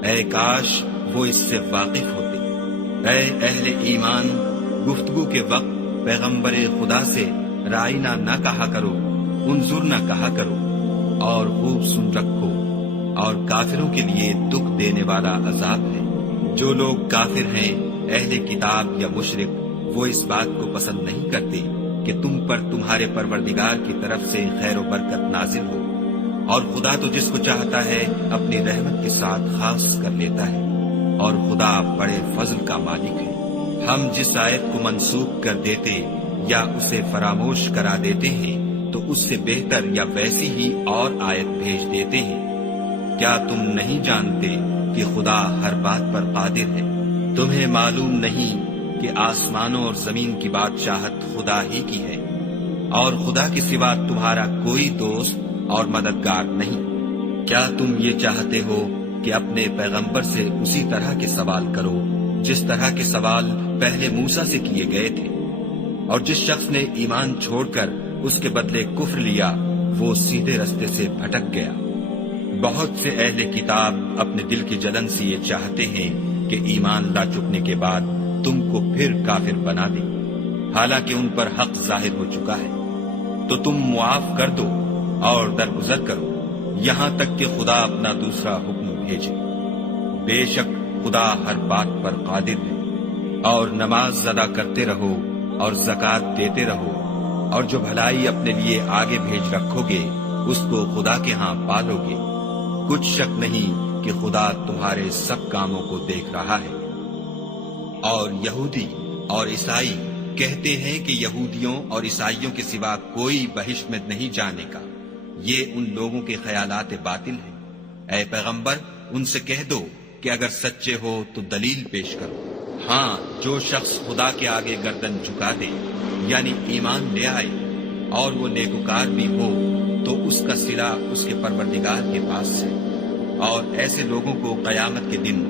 اے کاش وہ اس سے واقف ہوتے۔ اے اہل ایمان، گفتگو کے وقت پیغمبر خدا سے رائنا نہ کہا کرو، انظر نہ کہا کرو، اور خوب سن رکھو، اور کافروں کے لیے دکھ دینے والا عذاب ہے۔ جو لوگ کافر ہیں، اہل کتاب یا مشرک، وہ اس بات کو پسند نہیں کرتے کہ تم پر تمہارے پروردگار کی طرف سے خیر و برکت نازل ہو، اور خدا تو جس کو چاہتا ہے اپنی رحمت کے ساتھ خاص کر لیتا ہے، اور خدا بڑے فضل کا مالک ہے۔ ہم جس آیت کو منسوخ کر دیتے یا اسے فراموش کرا دیتے ہیں تو اس سے بہتر یا ویسی ہی اور آیت بھیج دیتے ہیں۔ کیا تم نہیں جانتے کہ خدا ہر بات پر قادر ہے؟ تمہیں معلوم نہیں کہ آسمانوں اور زمین کی بادشاہت خدا ہی کی ہے، اور خدا کے سوا تمہارا کوئی دوست اور مددگار نہیں۔ کیا تم یہ چاہتے ہو کہ اپنے پیغمبر سے اسی طرح کے سوال کرو جس طرح کے سوال پہلے موسیٰ سے کیے گئے تھے؟ اور جس شخص نے ایمان چھوڑ کر اس کے بدلے کفر لیا وہ سیدھے رستے سے بھٹک گیا۔ بہت سے اہل کتاب اپنے دل کی جلن سے یہ چاہتے ہیں کہ ایمان لا چکنے کے بعد تم کو پھر کافر بنا دیں، حالانکہ ان پر حق ظاہر ہو چکا ہے۔ تو تم معاف کر دو اور درگزر کرو یہاں تک کہ خدا اپنا دوسرا حکم بھیجے۔ بے شک خدا ہر بات پر قادر ہے۔ اور نماز ادا کرتے رہو اور زکوٰۃ دیتے رہو، اور جو بھلائی اپنے لیے آگے بھیج رکھو گے اس کو خدا کے ہاں پالو گے۔ کچھ شک نہیں کہ خدا تمہارے سب کاموں کو دیکھ رہا ہے۔ اور یہودی اور عیسائی کہتے ہیں کہ یہودیوں اور عیسائیوں کے سوا کوئی بہشت میں نہیں جانے کا۔ یہ ان لوگوں کے خیالات باطل ہیں۔ اے پیغمبر، ان سے کہہ دو کہ اگر سچے ہو تو دلیل پیش کرو۔ ہاں، جو شخص خدا کے آگے گردن جھکا دے یعنی ایمان لے آئے اور وہ نیکوکار بھی ہو تو اس کا صلہ اس کے پروردگار کے پاس ہے، اور ایسے لوگوں کو قیامت کے دن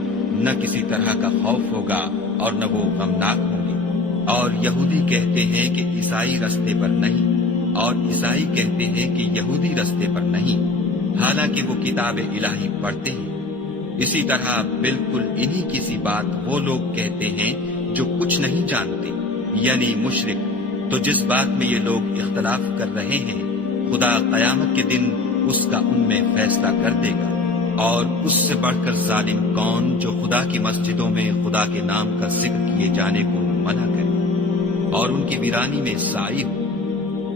نہ کسی طرح کا خوف ہوگا اور نہ وہ غمناک ہوں گے۔ اور یہودی کہتے ہیں کہ عیسائی رستے پر نہیں، اور عیسائی کہتے ہیں کہ یہودی رستے پر نہیں، حالانکہ وہ کتاب الہی پڑھتے ہیں۔ اسی طرح بالکل انہی کی سی بات وہ لوگ کہتے ہیں جو کچھ نہیں جانتے یعنی مشرک۔ تو جس بات میں یہ لوگ اختلاف کر رہے ہیں خدا قیامت کے دن اس کا ان میں فیصلہ کر دے گا۔ اور اس سے بڑھ کر ظالم کون جو خدا کی مسجدوں میں خدا کے نام کا ذکر کیے جانے کو منع کرے اور ان کی ویرانی میں سائی ہو۔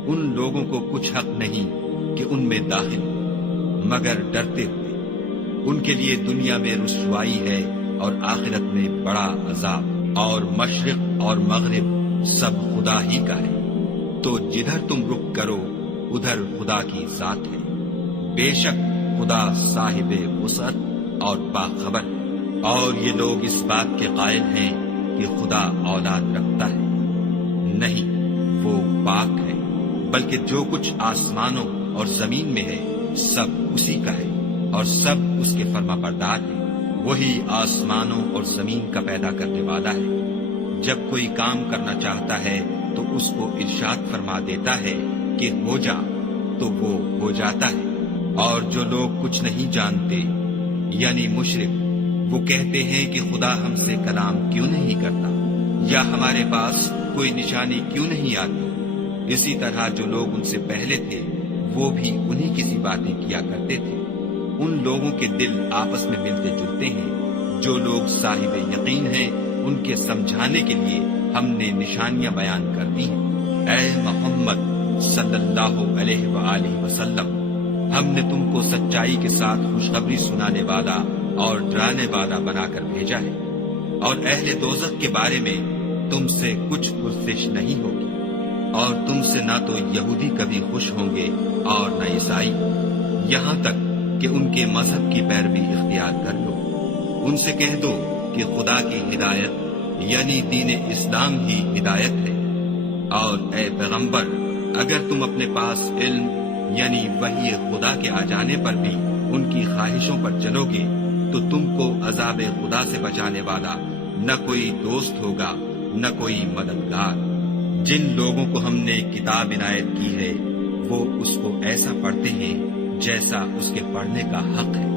ان لوگوں کو کچھ حق نہیں کہ ان میں داخل ہو مگر ڈرتے ہوئے۔ ان کے لیے دنیا میں رسوائی ہے اور آخرت میں بڑا عذاب۔ اور مشرق اور مغرب سب خدا ہی کا ہے، تو جدھر تم رخ کرو ادھر خدا کی ذات ہے۔ بے شک خدا صاحب وسعت اور باخبر ہے۔ اور یہ لوگ اس بات کے قائل ہیں کہ خدا اولاد رکھتا ہے، نہیں، وہ پاک ہے، بلکہ جو کچھ آسمانوں اور زمین میں ہے سب اسی کا ہے، اور سب اس کے فرما بردار ہیں۔ وہی آسمانوں اور زمین کا پیدا کرنے والا ہے۔ جب کوئی کام کرنا چاہتا ہے تو اس کو ارشاد فرما دیتا ہے کہ ہو جا، تو وہ ہو جاتا ہے۔ اور جو لوگ کچھ نہیں جانتے یعنی مشرک، وہ کہتے ہیں کہ خدا ہم سے کلام کیوں نہیں کرتا، یا ہمارے پاس کوئی نشانی کیوں نہیں آتی۔ اسی طرح جو لوگ ان سے پہلے تھے وہ بھی انہی کی سی باتیں کیا کرتے تھے۔ ان لوگوں کے دل آپس میں ملتے جلتے ہیں۔ جو لوگ صاحب یقین ہیں ان کے سمجھانے کے لیے ہم نے نشانیاں بیان کر دی ہیں۔ اے محمد صلی اللہ علیہ وآلہ وسلم، ہم نے تم کو سچائی کے ساتھ خوشخبری سنانے والا اور ڈرانے والا بنا کر بھیجا ہے۔ اور اہل دوزخ کے بارے میں تم سے کچھ پرسش نہیں ہوگی، اور تم سے نہ تو یہودی کبھی خوش ہوں گے اور نہ عیسائی، یہاں تک کہ ان کے مذہب کی پیروی اختیار کر لو۔ ان سے کہہ دو کہ خدا کی ہدایت یعنی دین اسلام ہی ہدایت ہے، اور اے پیغمبر اگر تم اپنے پاس علم یعنی وحی خدا کے آ جانے پر بھی ان کی خواہشوں پر چلو گے تو تم کو عذاب خدا سے بچانے والا نہ کوئی دوست ہوگا نہ کوئی مددگار۔ جن لوگوں کو ہم نے کتاب عنایت کی ہے وہ اس کو ایسا پڑھتے ہیں جیسا اس کے پڑھنے کا حق ہے،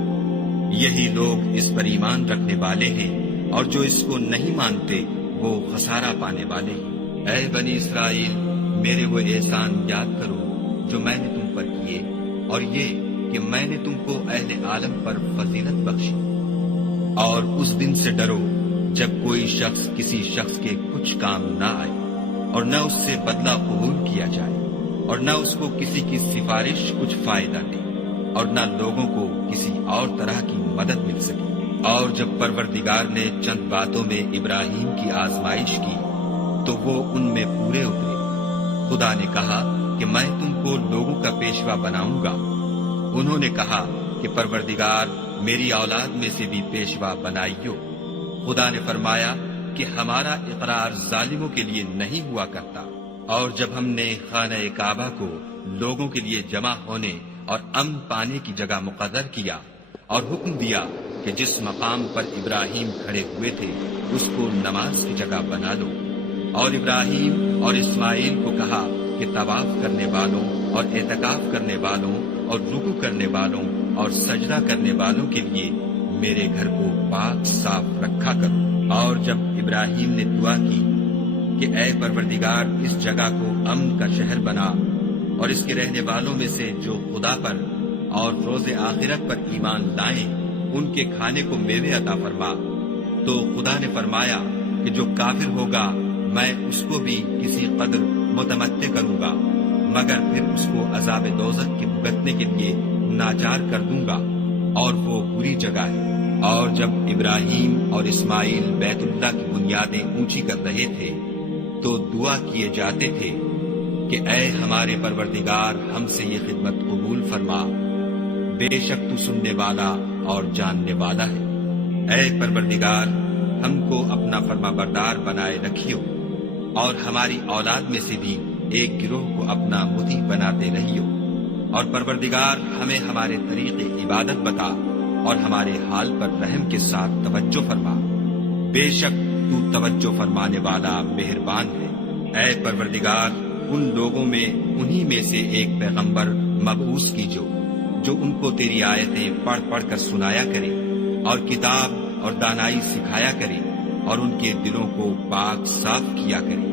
یہی لوگ اس پر ایمان رکھنے والے ہیں، اور جو اس کو نہیں مانتے وہ خسارہ پانے والے ہیں۔ اے بنی اسرائیل، میرے وہ احسان یاد کرو جو میں نے تم پر کیے، اور یہ کہ میں نے تم کو اہل عالم پر فضیلت بخشی۔ اور اس دن سے ڈرو جب کوئی شخص کسی شخص کے کچھ کام نہ آئے، اور نہ اس سے بدلہ قبول کیا جائے، اور نہ اس کو کسی کی سفارش کچھ فائدہ دے، اور نہ لوگوں کو کسی اور طرح کی مدد مل سکے۔ اور جب پروردگار نے چند باتوں میں ابراہیم کی آزمائش کی تو وہ ان میں پورے اترے۔ خدا نے کہا کہ میں تم کو لوگوں کا پیشوا بناؤں گا۔ انہوں نے کہا کہ پروردگار میری اولاد میں سے بھی پیشوا بنائیو۔ خدا نے فرمایا کہ ہمارا اقرار ظالموں کے لیے نہیں ہوا کرتا۔ اور جب ہم نے خانہ کعبہ کو لوگوں کے لیے جمع ہونے اور امن پانے کی جگہ مقرر کیا اور حکم دیا کہ جس مقام پر ابراہیم کھڑے ہوئے تھے اس کو نماز کی جگہ بنا لو، اور ابراہیم اور اسماعیل کو کہا کہ طواف کرنے والوں اور اعتکاف کرنے والوں اور رکوع کرنے والوں اور سجدہ کرنے والوں کے لیے میرے گھر کو پاک صاف رکھا کرو۔ اور جب ابراہیم نے دعا کی کہ اے پروردگار اس جگہ کو امن کا شہر بنا، اور اس کے رہنے والوں میں سے جو خدا پر اور روز آخرت پر ایمان لائیں ان کے کھانے کو میوے عطا فرما، تو خدا نے فرمایا کہ جو کافر ہوگا میں اس کو بھی کسی قدر متمتع کروں گا، مگر پھر اس کو عذاب دوزخ کے بھگتنے کے لیے ناچار کر دوں گا، اور وہ بری جگہ ہے۔ اور جب ابراہیم اور اسماعیل بیت اللہ کی بنیادیں اونچی کر رہے تھے تو دعا کیے جاتے تھے کہ اے ہمارے پروردگار ہم سے یہ خدمت قبول فرما، بے شک تو سننے والا اور جاننے والا ہے۔ اے پروردگار ہم کو اپنا فرما بردار بنائے رکھیو، اور ہماری اولاد میں سے بھی ایک گروہ کو اپنا مطیع بناتے رہیو، اور پروردگار ہمیں ہمارے طریق عبادت بتا اور ہمارے حال پر رحم کے ساتھ توجہ فرما، بے شک تو توجہ فرمانے والا مہربان ہے۔ اے پروردگار ان لوگوں میں انہی میں سے ایک پیغمبر مبعوث کیجو جو ان کو تیری آیتیں پڑھ پڑھ کر سنایا کرے اور کتاب اور دانائی سکھایا کرے اور ان کے دلوں کو پاک صاف کیا کرے،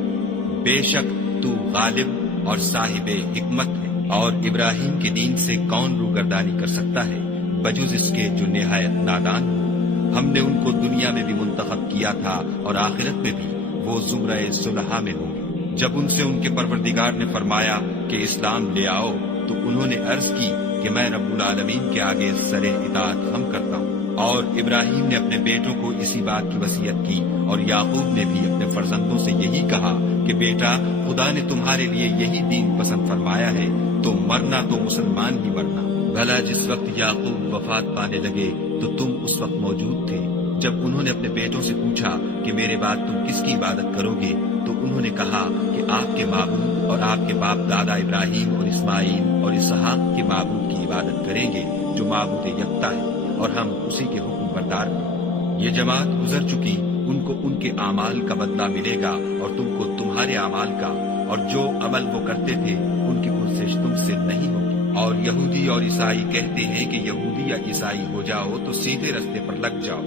بے شک تو غالب اور صاحب حکمت ہے۔ اور ابراہیم کے دین سے کون روگردانی کر سکتا ہے بجز اس کے جو نہایت نادان ہو؟ ہم نے ان کو دنیا میں بھی منتخب کیا تھا اور آخرت میں بھی وہ زمرہ صلحاء میں ہوں گے۔ جب ان سے ان کے پروردگار نے فرمایا کہ اسلام لے آؤ تو انہوں نے عرض کی کہ میں رب العالمین کے آگے سر اطاعت خم کرتا ہوں۔ اور ابراہیم نے اپنے بیٹوں کو اسی بات کی وصیت کی، اور یعقوب نے بھی اپنے فرزندوں سے یہی کہا کہ بیٹا خدا نے تمہارے لیے یہی دین پسند فرمایا ہے، تو مرنا تو مسلمان ہی مرنا۔ بھلا جس وقت یعقوب وفات پانے لگے تو تم اس وقت موجود تھے جب انہوں نے اپنے بیٹوں سے پوچھا کہ میرے بعد تم کس کی عبادت کرو گے، تو انہوں نے کہا کہ آپ کے معبود اور آپ کے باپ دادا ابراہیم اور اسماعیل اور اسحاق کے معبود کی عبادت کریں گے جو معبود یکتا ہے، اور ہم اسی کے حکم بردار ہیں۔ یہ جماعت گزر چکی، ان کو ان کے اعمال کا بدلہ ملے گا اور تم کو تمہارے اعمال کا، اور جو عمل وہ کرتے تھے ان کی پرسش تم سے نہیں ہوگی۔ اور یہودی اور عیسائی کہتے ہیں کہ یہودی یا عیسائی ہو جاؤ تو سیدھے رستے پر لگ جاؤ۔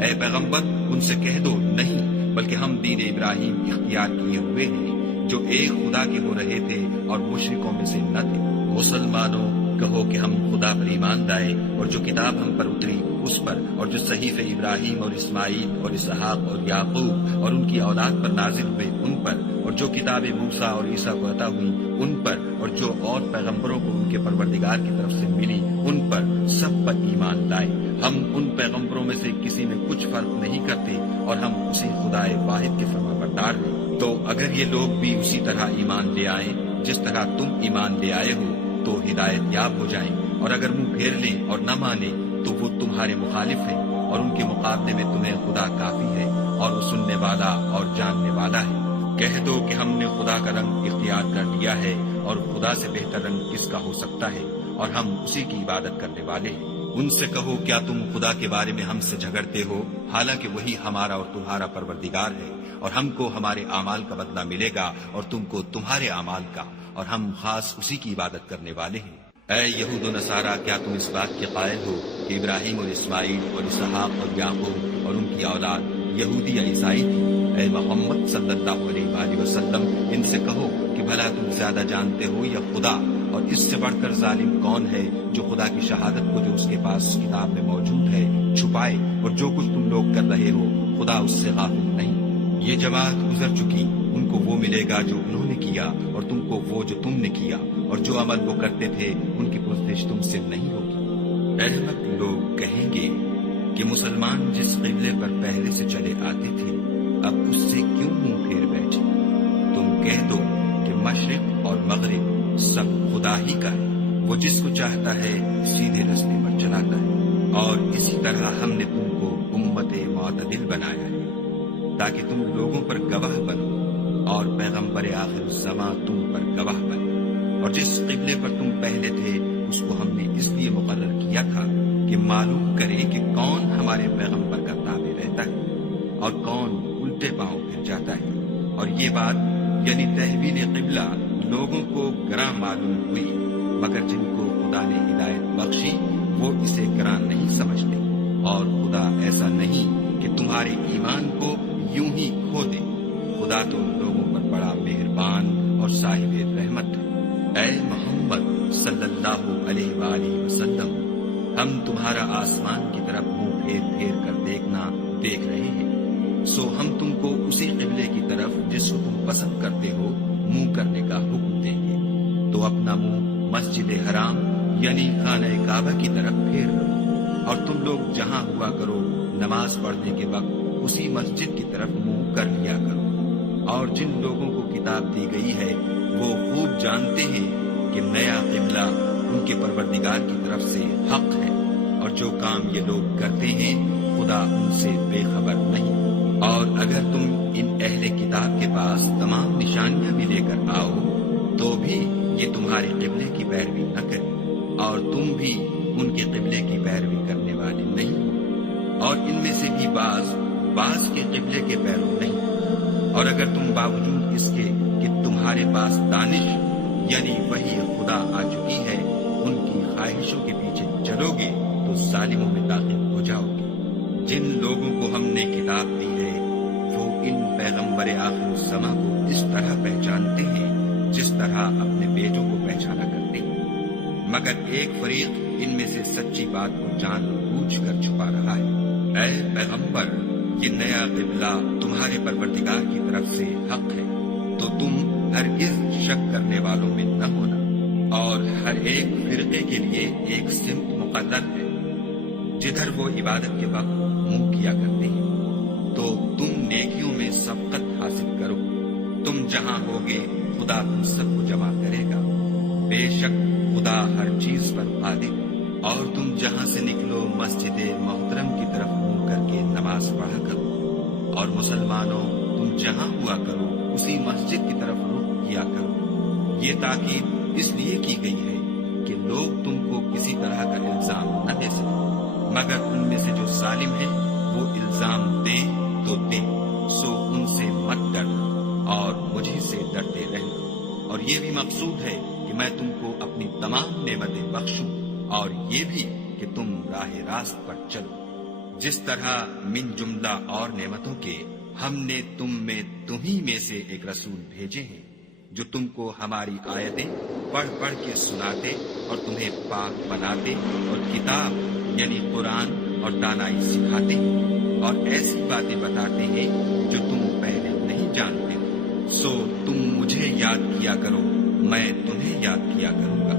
اے پیغمبر ان سے کہہ دو نہیں، بلکہ ہم دین ابراہیم اختیار کیے ہوئے ہیں جو ایک خدا کے ہو رہے تھے اور مشرکوں میں سے نہ تھے۔ مسلمانوں کہو کہ ہم خدا پر ایمان لائے اور جو کتاب ہم پر اتری اس پر، اور جو صحیفے ابراہیم اور اسماعیل اور اسحاق اور یعقوب اور ان کی اولاد پر نازل ہوئے ان پر، اور جو کتاب موسیٰ اور عیسیٰ کو عطا ہوئی ان پر، اور جو اور پیغمبروں کو ان کے پروردگار کی طرف سے ملی ان پر سب پر ایمان لائے۔ ہم ان پیغمبروں میں سے کسی میں کچھ فرق نہیں کرتے اور ہم اسی خدائے واحد کے فرمانبردار ہیں۔ تو اگر یہ لوگ بھی اسی طرح ایمان لے آئیں جس طرح تم ایمان لے آئے ہو تو ہدایت یاب ہو جائیں، اور اگر منہ پھیر لیں اور نہ مانیں تو وہ تمہارے مخالف ہیں، اور ان کے مقابلے میں تمہیں خدا کافی ہے اور وہ سننے والا اور جاننے والا ہے۔ کہہ دو کہ ہم نے خدا کا رنگ اختیار کر لیا ہے، اور خدا سے بہتر رنگ کس کا ہو سکتا ہے، اور ہم اسی کی عبادت کرنے والے ہیں۔ ان سے کہو کیا تم خدا کے بارے میں ہم سے جھگڑتے ہو، حالانکہ وہی ہمارا اور تمہارا پروردگار ہے، اور ہم کو ہمارے اعمال کا بدلہ ملے گا اور تم کو تمہارے اعمال کا، اور ہم خاص اسی کی عبادت کرنے والے ہیں۔ اے یہود و نصارہ، کیا تم اس بات کے قائل ہو کہ ابراہیم اور اسماعیل اور اسحاق اور یعقوب اور ان کی اولاد یہودی یا عیسائی تھی؟ اے محمد صلی اللہ علیہ وآلہ وسلم، ان سے کہو کہ بھلا تم زیادہ جانتے ہو یا خدا؟ اور اس سے بڑھ کر ظالم کون ہے جو خدا کی شہادت کو جو اس کے پاس کتاب میں موجود ہے چھپائے؟ اور جو کچھ تم لوگ کر رہے ہو خدا اس سے غافل نہیں۔ یہ جماعت گزر چکی، ان کو وہ ملے گا جو انہوں نے کیا، اور تم کو وہ جو تم نے کیا، اور جو عمل وہ کرتے تھے ان کی پرسش تم سے نہیں ہوگی۔ احمق لوگ کہیں گے کہ مسلمان جس قبلے پر پہلے سے چلے آتے تھے اب اس سے کیوں منہ پھیر بیٹھے؟ تم کہہ دو کہ مشرق اور مغرب سب خدا ہی کا ہے، وہ جس کو چاہتا ہے سیدھے رستے پر چلاتا ہے، اور اسی طرح ہم نے تم کو امت معتدل بنایا ہے تاکہ تم لوگوں پر گواہ بنو، اور پیغمبر آخر الزماں تم پر گواہ بنے۔ اور جس قبلے پر تم پہلے تھے اس کو ہم نے اس لیے مقرر کیا تھا کہ معلوم کرے کہ کون ہمارے پیغمبر کا تابع رہتا ہے اور کون الٹے پاؤں پھر جاتا ہے۔ اور یہ بات یعنی تحویل قبلہ لوگوں کو گراں معلوم ہوئی، مگر جن کو خدا نے ہدایت بخشی وہ اسے گراں نہیں سمجھتے، اور خدا ایسا نہیں کہ تمہارے ایمان کو یوں ہی کھو دے۔ خدا تو لوگوں پر بڑا مہربان اور صاحب رحمت ہے۔ اے محمد صلی اللہ علیہ وآلہ وسلم، ہم تمہارا آسمان کی طرف منہ پھیر پھیر کر دیکھ رہے ہیں، سو ہم تم کو اسی قبلے کی طرف جس کو تم پسند کرتے ہو منہ کرنے کا حکم دیں گے۔ تو اپنا منہ مسجد حرام یعنی خانہ کعبہ کی طرف پھیر لو، اور تم لوگ جہاں ہوا کرو نماز پڑھنے کے وقت اسی مسجد کی طرف منہ کر لیا کرو۔ اور جن لوگوں کو کتاب دی گئی ہے وہ خوب جانتے ہیں کہ نیا قبلہ ان کے پروردگار کی طرف سے حق ہے، اور جو کام یہ لوگ کرتے ہیں خدا ان سے بے خبر نہیں۔ اور اگر تم ان اہل کتاب کے پاس تمام نشانیاں بھی لے کر آؤ تو بھی یہ تمہارے قبلے کی پیروی نہ کرے، اور تم بھی ان کے قبلے کی پیروی کرنے والے نہیں، اور ان میں سے بھی بعض کے قبلے کے پیرو نہیں۔ اور اگر تم باوجود اس کے کہ تمہارے پاس دانش یعنی وہی خدا آ چکی ہے ان کی خواہشوں کے پیچھے چلو گے تو ظالموں میں داخل ہو جاؤ گے۔ جن لوگوں کو ہم نے کتاب دی ہے وہ ان پیغمبر آخر الزماں کو اس طرح پہچانتے ہیں جس طرح اپنے بیٹوں کو پہچانا کرتے ہیں، مگر ایک فریق ان میں سے سچی بات کو جان بوجھ کر چھپا رہا ہے۔ اے پیغمبر، یہ نیا قبلہ تمہارے پروردگار کی طرف سے حق ہے، تو تم ہرگز شک کرنے والوں میں نہ ہونا، اور ہر ایک فرقے کے لیے ایک سمت مقرر ہے جدھر وہ عبادت کے وقت منہ کیا کرتے ہیں، تو تم نیکیوں میں سبقت حاصل کرو۔ تم جہاں ہوگے خدا تم سب کو جمع کرے گا، بے شک خدا ہر چیز پر قادر۔ اور تم جہاں سے نکلو مسجد محترم کی طرف منہ کر کے نماز پڑھا کرو، اور مسلمانوں تم جہاں ہوا کرو اسی مسجد کی طرف رخ کیا کرو۔ یہ تاکید اس لیے کی گئی ہے کہ لوگ تم کو کسی طرح کا الزام نہ دے سکیں، مگر ان میں سے جو ظالم ہیں وہ الزام دیں تو دیں، سو ان سے مت ڈرنا اور مجھے سے ڈرتے رہنا۔ اور یہ بھی مقصود ہے کہ میں تم کو اپنی تمام نعمتیں بخشوں، اور یہ بھی کہ تم راہ راست پر چلو۔ جس طرح من جملہ اور نعمتوں کے ہم نے تمہیں میں سے ایک رسول بھیجے ہیں جو تم کو ہماری آیتیں پڑھ پڑھ کے سناتے اور تمہیں پاک بناتے اور کتاب یعنی قرآن اور دانائی سکھاتے ہیں اور ایسی باتیں بتاتے ہیں جو تم پہلے نہیں جانتے، سو تم مجھے یاد کیا کرو میں تمہیں یاد کیا کروں گا،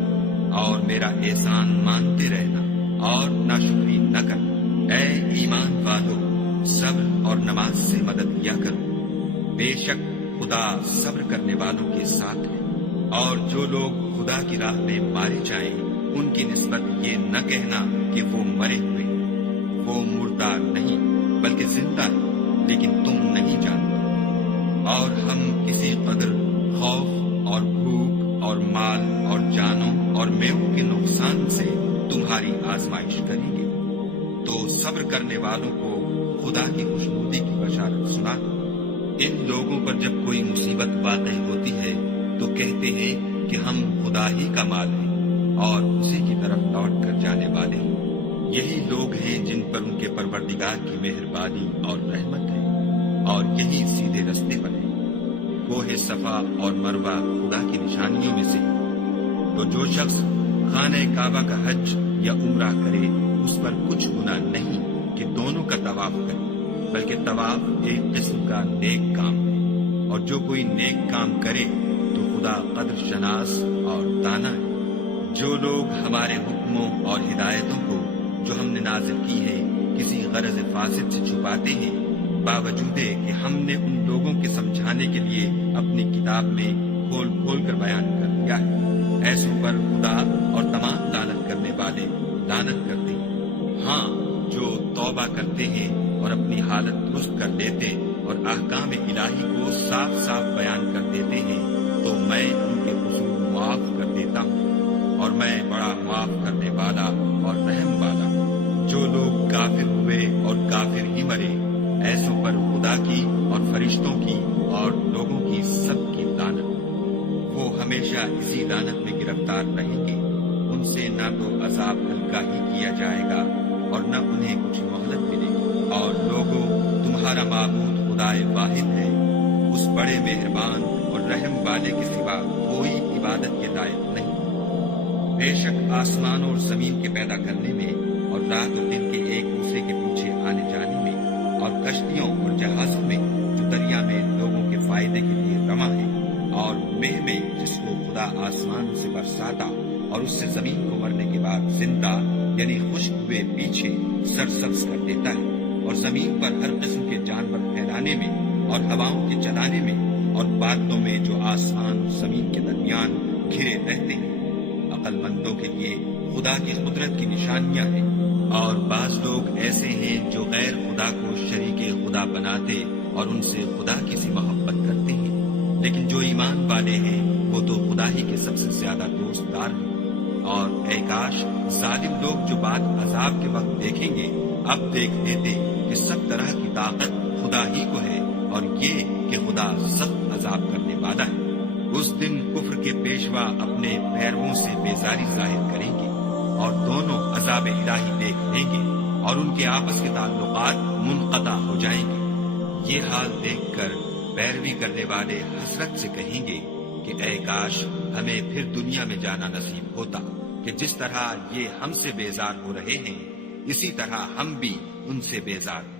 اور میرا احسان مانتے رہنا اور ناشکری نہ کرنا۔ اے ایمان والو، صبر اور نماز سے مدد لیا کرو، بے شک خدا صبر کرنے والوں کے ساتھ ہے۔ اور جو لوگ خدا کی راہ میں مارے جائیں، ان کی نسبت یہ نہ کہنا کہ وہ مرے ہوئے، وہ مردہ نہیں بلکہ زندہ ہے، لیکن تم نہیں جانتے۔ اور ہم کسی قدر خوف اور بھوک اور مال اور جانوں اور میووں کے نقصان سے تمہاری آزمائش کریں گے، تو صبر کرنے والوں کو خدا کی خوشنودی کی بشارت سنا دو۔ ان لوگوں پر جب کوئی مصیبت واقع ہوتی ہے تو کہتے ہیں کہ ہم خدا ہی کا مال ہیں اور اسی کی طرف لوٹ کر جانے والے ہیں۔ یہی لوگ ہیں جن پر ان کے پروردگار کی مہربانی اور رحمت ہے، اور یہی سیدھے رستے پر ہے۔ کوہ صفا اور مروہ خدا کی نشانیوں میں سے ہے، تو جو شخص خانہ کعبہ کا حج یا عمرہ کرے اس پر کچھ گناہ نہیں کہ دونوں کا طواف کرے، بلکہ طواف ایک قسم کا نیک کام ہے، اور جو کوئی نیک کام کرے تو خدا قدر شناس اور دانا ہے۔ جو لوگ ہمارے حکموں اور ہدایتوں کو جو ہم نے نازل کی ہے کسی غرض فاسد سے چھپاتے ہیں، باوجود کہ ہم نے ان لوگوں کے سمجھانے کے لیے اپنی کتاب میں کھول کھول کر بیان کر دیا ہے، ایسوں پر خدا اور تمام لعنت کرنے والے لعنت کرتے ہیں۔ ہاں، جو توبہ کرتے ہیں اور اپنی حالت درست کر لیتے اور احکام الہی کو صاف صاف بیان کر دیتے ہیں تو میں ان کے قصور معاف کر دیتا ہوں، اور میں بڑا معاف کرنے والا اور رحم والا ہوں۔ جو لوگ کافر ہوئے اور کافر ہی مرے، ایسوں پر خدا کی اور فرشتوں کی اور لوگوں کی سب کی لعنت، وہ ہمیشہ اسی لعنت میں گرفتار رہیں گے۔ ان سے نہ تو عذاب ہلکا ہی کیا جائے گا اور نہ انہیں کچھ مہلت ملے گی۔ اور لوگوں، تمہارا معبود خدائے واحد ہے، اس بڑے مہربان اور رحم والے کے سوا کوئی عبادت کے لائق نہیں۔ بے شک آسمانوں اور زمین کے پیدا کرنے میں اور رات اور دن کے ایک دوسرے کے پیچھے آنے جانے میں، اور کشتیوں اور جہازوں میں جو دریا میں لوگوں کے فائدے کے لیے رواں ہے، اور مہ میں جس کو خدا آسمان سے برساتا اور اس سے زمین کو مرنے کے بعد زندہ یعنی خشک ہوئے پیچھے سرسبز کر دیتا ہے، اور زمین پر ہر قسم کے جانور پھیلانے میں اور ہواؤں کے چلانے میں اور بادلوں میں جو آسمان اور زمین کے درمیان گھرے رہتے ہیں۔ عقل مندوں کے لیے خدا کی قدرت کی نشانیاں ہیں۔ اور بعض لوگ ایسے ہیں جو غیر خدا کو شریک خدا بناتے اور ان سے خدا کی سی محبت کرتے ہیں، لیکن جو ایمان والے ہیں وہ تو خدا ہی کے سب سے زیادہ دوست دار ہیں۔ اور اے کاش ظالم لوگ جو بات عذاب کے وقت دیکھیں گے اب دیکھ لیتے کہ سب طرح کی طاقت خدا ہی کو ہے، اور یہ کہ خدا سخت عذاب کرنے والا ہے۔ اس دن کفر کے پیشوا اپنے پیرووں سے بیزاری ظاہر کریں گے، اور دونوں عذاب الہی دیکھ لیں گے، اور ان کے آپس کے تعلقات منقطع ہو جائیں گے۔ یہ حال دیکھ کر پیروی کرنے والے حسرت سے کہیں گے کہ اے کاش ہمیں پھر دنیا میں جانا نصیب ہوتا، کہ جس طرح یہ ہم سے بیزار ہو رہے ہیں اسی طرح ہم بھی ان سے بیزار ہیں۔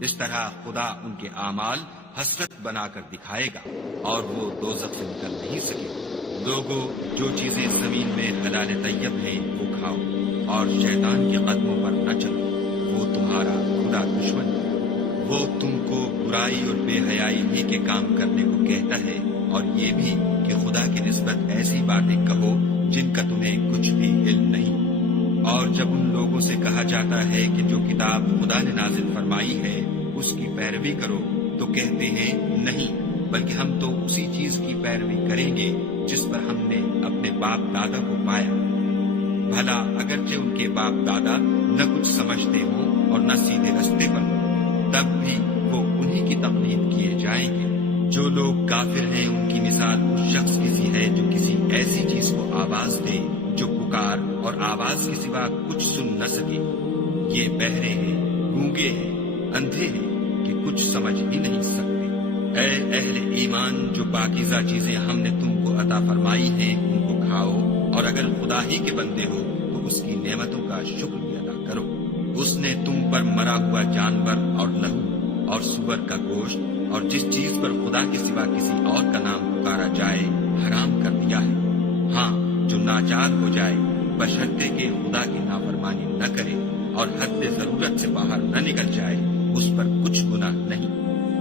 اس طرح خدا ان کے اعمال حسرت بنا کر دکھائے گا، اور وہ دوزخ سے نکل نہیں سکے۔ لوگوں، جو چیزیں زمین میں حلال طیب ہیں وہ کھاؤ، اور شیطان کے قدموں پر نہ چلو، وہ تمہارا خدا دشمن ہے۔ وہ تم کو برائی اور بے حیائی ہی کے کام کرنے کو کہتا ہے، اور یہ بھی کہ خدا کی نسبت ایسی باتیں کہو جن کا تمہیں کچھ بھی علم نہیں۔ اور جب ان لوگوں سے کہا جاتا ہے کہ جو کتاب خدا نے نازل فرمائی ہے اس کی پیروی کرو، تو کہتے ہیں نہیں، بلکہ ہم تو اسی چیز کی پیروی کریں گے جس پر ہم نے اپنے باپ دادا کو پایا۔ بھلا اگرچہ ان کے باپ دادا نہ کچھ سمجھتے ہوں اور نہ سیدھے رستے پر ہوں، تب بھی وہ انہی کی تقلید کیے جائیں گے۔ جو لوگ کافر ہیں ان کی مثال اس شخص کی سی ہے جو کسی ایسی چیز کو آواز دے جو پکار اور آواز کے سوا کچھ سن نہ سکے۔ یہ بہرے ہیں، گونگے ہیں، اندھے ہیں کہ کچھ سمجھ ہی نہیں سکتے۔ اے اہل ایمان، جو پاکیزہ چیزیں ہم نے تم کو عطا فرمائی ہیں ان کو کھاؤ، اور اگر خدا ہی کے بندے ہو تو اس کی نعمتوں کا شکر بھی ادا کرو۔ اس نے تم پر مرا ہوا جانور اور لہو اور سور کا گوشت اور جس چیز پر خدا کے سوا کسی اور کا نام پکارا جائے حرام کر دیا ہے، جو ناچار ہو جائے بشرطے کہ خدا کی نافرمانی نہ کرے اور حد ضرورت سے باہر نہ نکل جائے، اس پر کچھ گناہ نہیں۔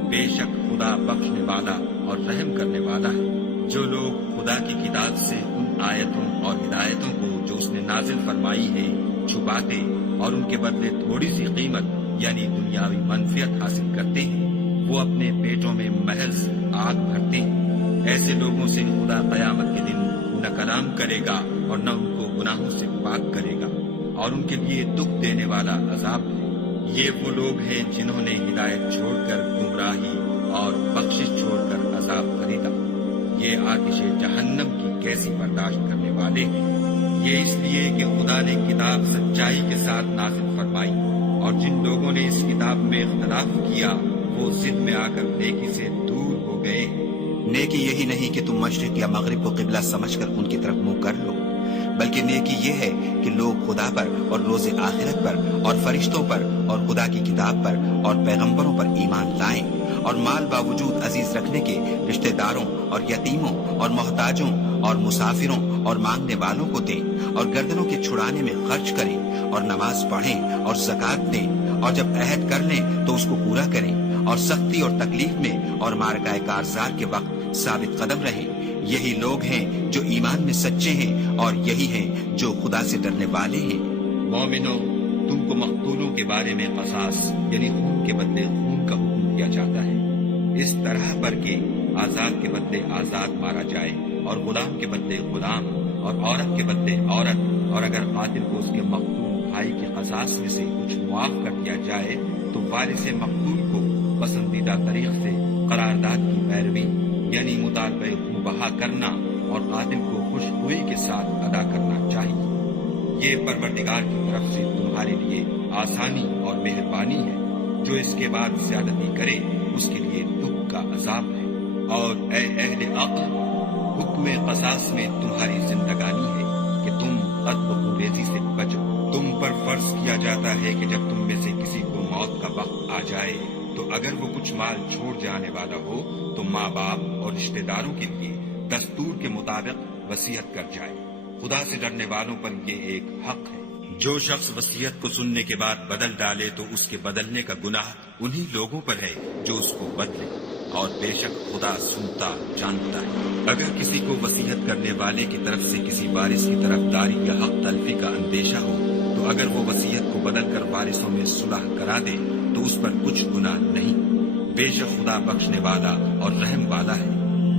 بے شک خدا بخشنے والا اور رحم کرنے والا ہے۔ جو لوگ خدا کی کتاب سے ان آیتوں اور ہدایتوں کو جو اس نے نازل فرمائی ہے چھپاتے اور ان کے بدلے تھوڑی سی قیمت یعنی دنیاوی منفعت حاصل کرتے ہیں، وہ اپنے پیٹوں میں محض آگ بھرتے ہیں۔ ایسے لوگوں سے خدا قیامت کے دن نہ کلام کرے گا اور نہ ان کو گناہوں سے پاک کرے گا، اور ان کے لیے دکھ دینے والا عذاب ہے۔ یہ وہ لوگ ہیں جنہوں نے ہدایت چھوڑ کر گمراہی اور بخشش چھوڑ کر عذاب خریدا۔ یہ آتش جہنم کی کیسی برداشت کرنے والے ہیں۔ یہ اس لیے کہ خدا نے کتاب سچائی کے ساتھ نازل فرمائی، اور جن لوگوں نے اس کتاب میں اختلاف کیا وہ ضد میں آ کر نیکی سے دور ہو گئے۔ نیکی یہی نہیں کہ تم مشرق یا مغرب کو قبلہ سمجھ کر ان کی طرف منہ کر لو، بلکہ نیکی یہ ہے کہ لوگ خدا پر اور روز آخرت پر اور فرشتوں پر اور خدا کی کتاب پر اور پیغمبروں پر ایمان لائیں، اور مال باوجود عزیز رکھنے کے رشتہ داروں اور یتیموں اور محتاجوں اور مسافروں اور مانگنے والوں کو دیں، اور گردنوں کے چھڑانے میں خرچ کریں، اور نماز پڑھیں اور زکوٰۃ دیں، اور جب عہد کر لیں تو اس کو پورا کریں، اور سختی اور تکلیف میں اور مارکہ کارزار کے وقت ثابت قدم رہیں۔ یہی لوگ ہیں جو ایمان میں سچے ہیں، اور یہی ہیں جو خدا سے ڈرنے والے ہیں۔ مومنو، تم کو مقتولوں کے بارے میں قصاص یعنی خون کے بدلے خون کا حکم دیا جاتا ہے، اس طرح پر کہ آزاد کے بدلے آزاد مارا جائے، اور غلام کے بدلے غلام، اور عورت کے بدلے عورت، اور اگر قاتل کو اس کے مقتول بھائی کے قصاص میں سے کچھ معاف کر دیا جائے تو وارث مقتول کو پسندیدہ طریق سے قرارداد کی پیروی یعنی مطالبہ خون بہا کرنا اور قاتل کو خوش ہوئی کے ساتھ ادا کرنا چاہیے۔ یہ پروردگار کی طرف سے تمہارے لیے آسانی اور مہربانی ہے۔ جو اس کے بعد زیادتی کرے اس کے لیے دکھ کا عذاب ہے۔ اور اے اہل عقل، حکم قصاص میں تمہاری زندگانی ہے کہ تم قتل و خونریزی سے بچو۔ تم پر فرض کیا جاتا ہے کہ جب تم میں سے کسی کو موت کا وقت آ جائے تو اگر وہ کچھ مال چھوڑ جانے والا ہو تو ماں باپ اور رشتہ داروں کے لیے دستور کے مطابق وصیت کر جائے۔ خدا سے ڈرنے والوں پر یہ ایک حق ہے۔ جو شخص وصیت کو سننے کے بعد بدل ڈالے تو اس کے بدلنے کا گناہ انہی لوگوں پر ہے جو اس کو بدلے، اور بے شک خدا سنتا جانتا ہے۔ اگر کسی کو وصیت کرنے والے کی طرف سے کسی وارث کی طرفداری یا حق تلفی کا اندیشہ ہو تو اگر وہ وصیت کو بدل کر وارثوں میں صلح کرا دے تو اس پر کچھ گناہ نہیں۔ بے شک خدا بخشنے والا اور رحم والا ہے۔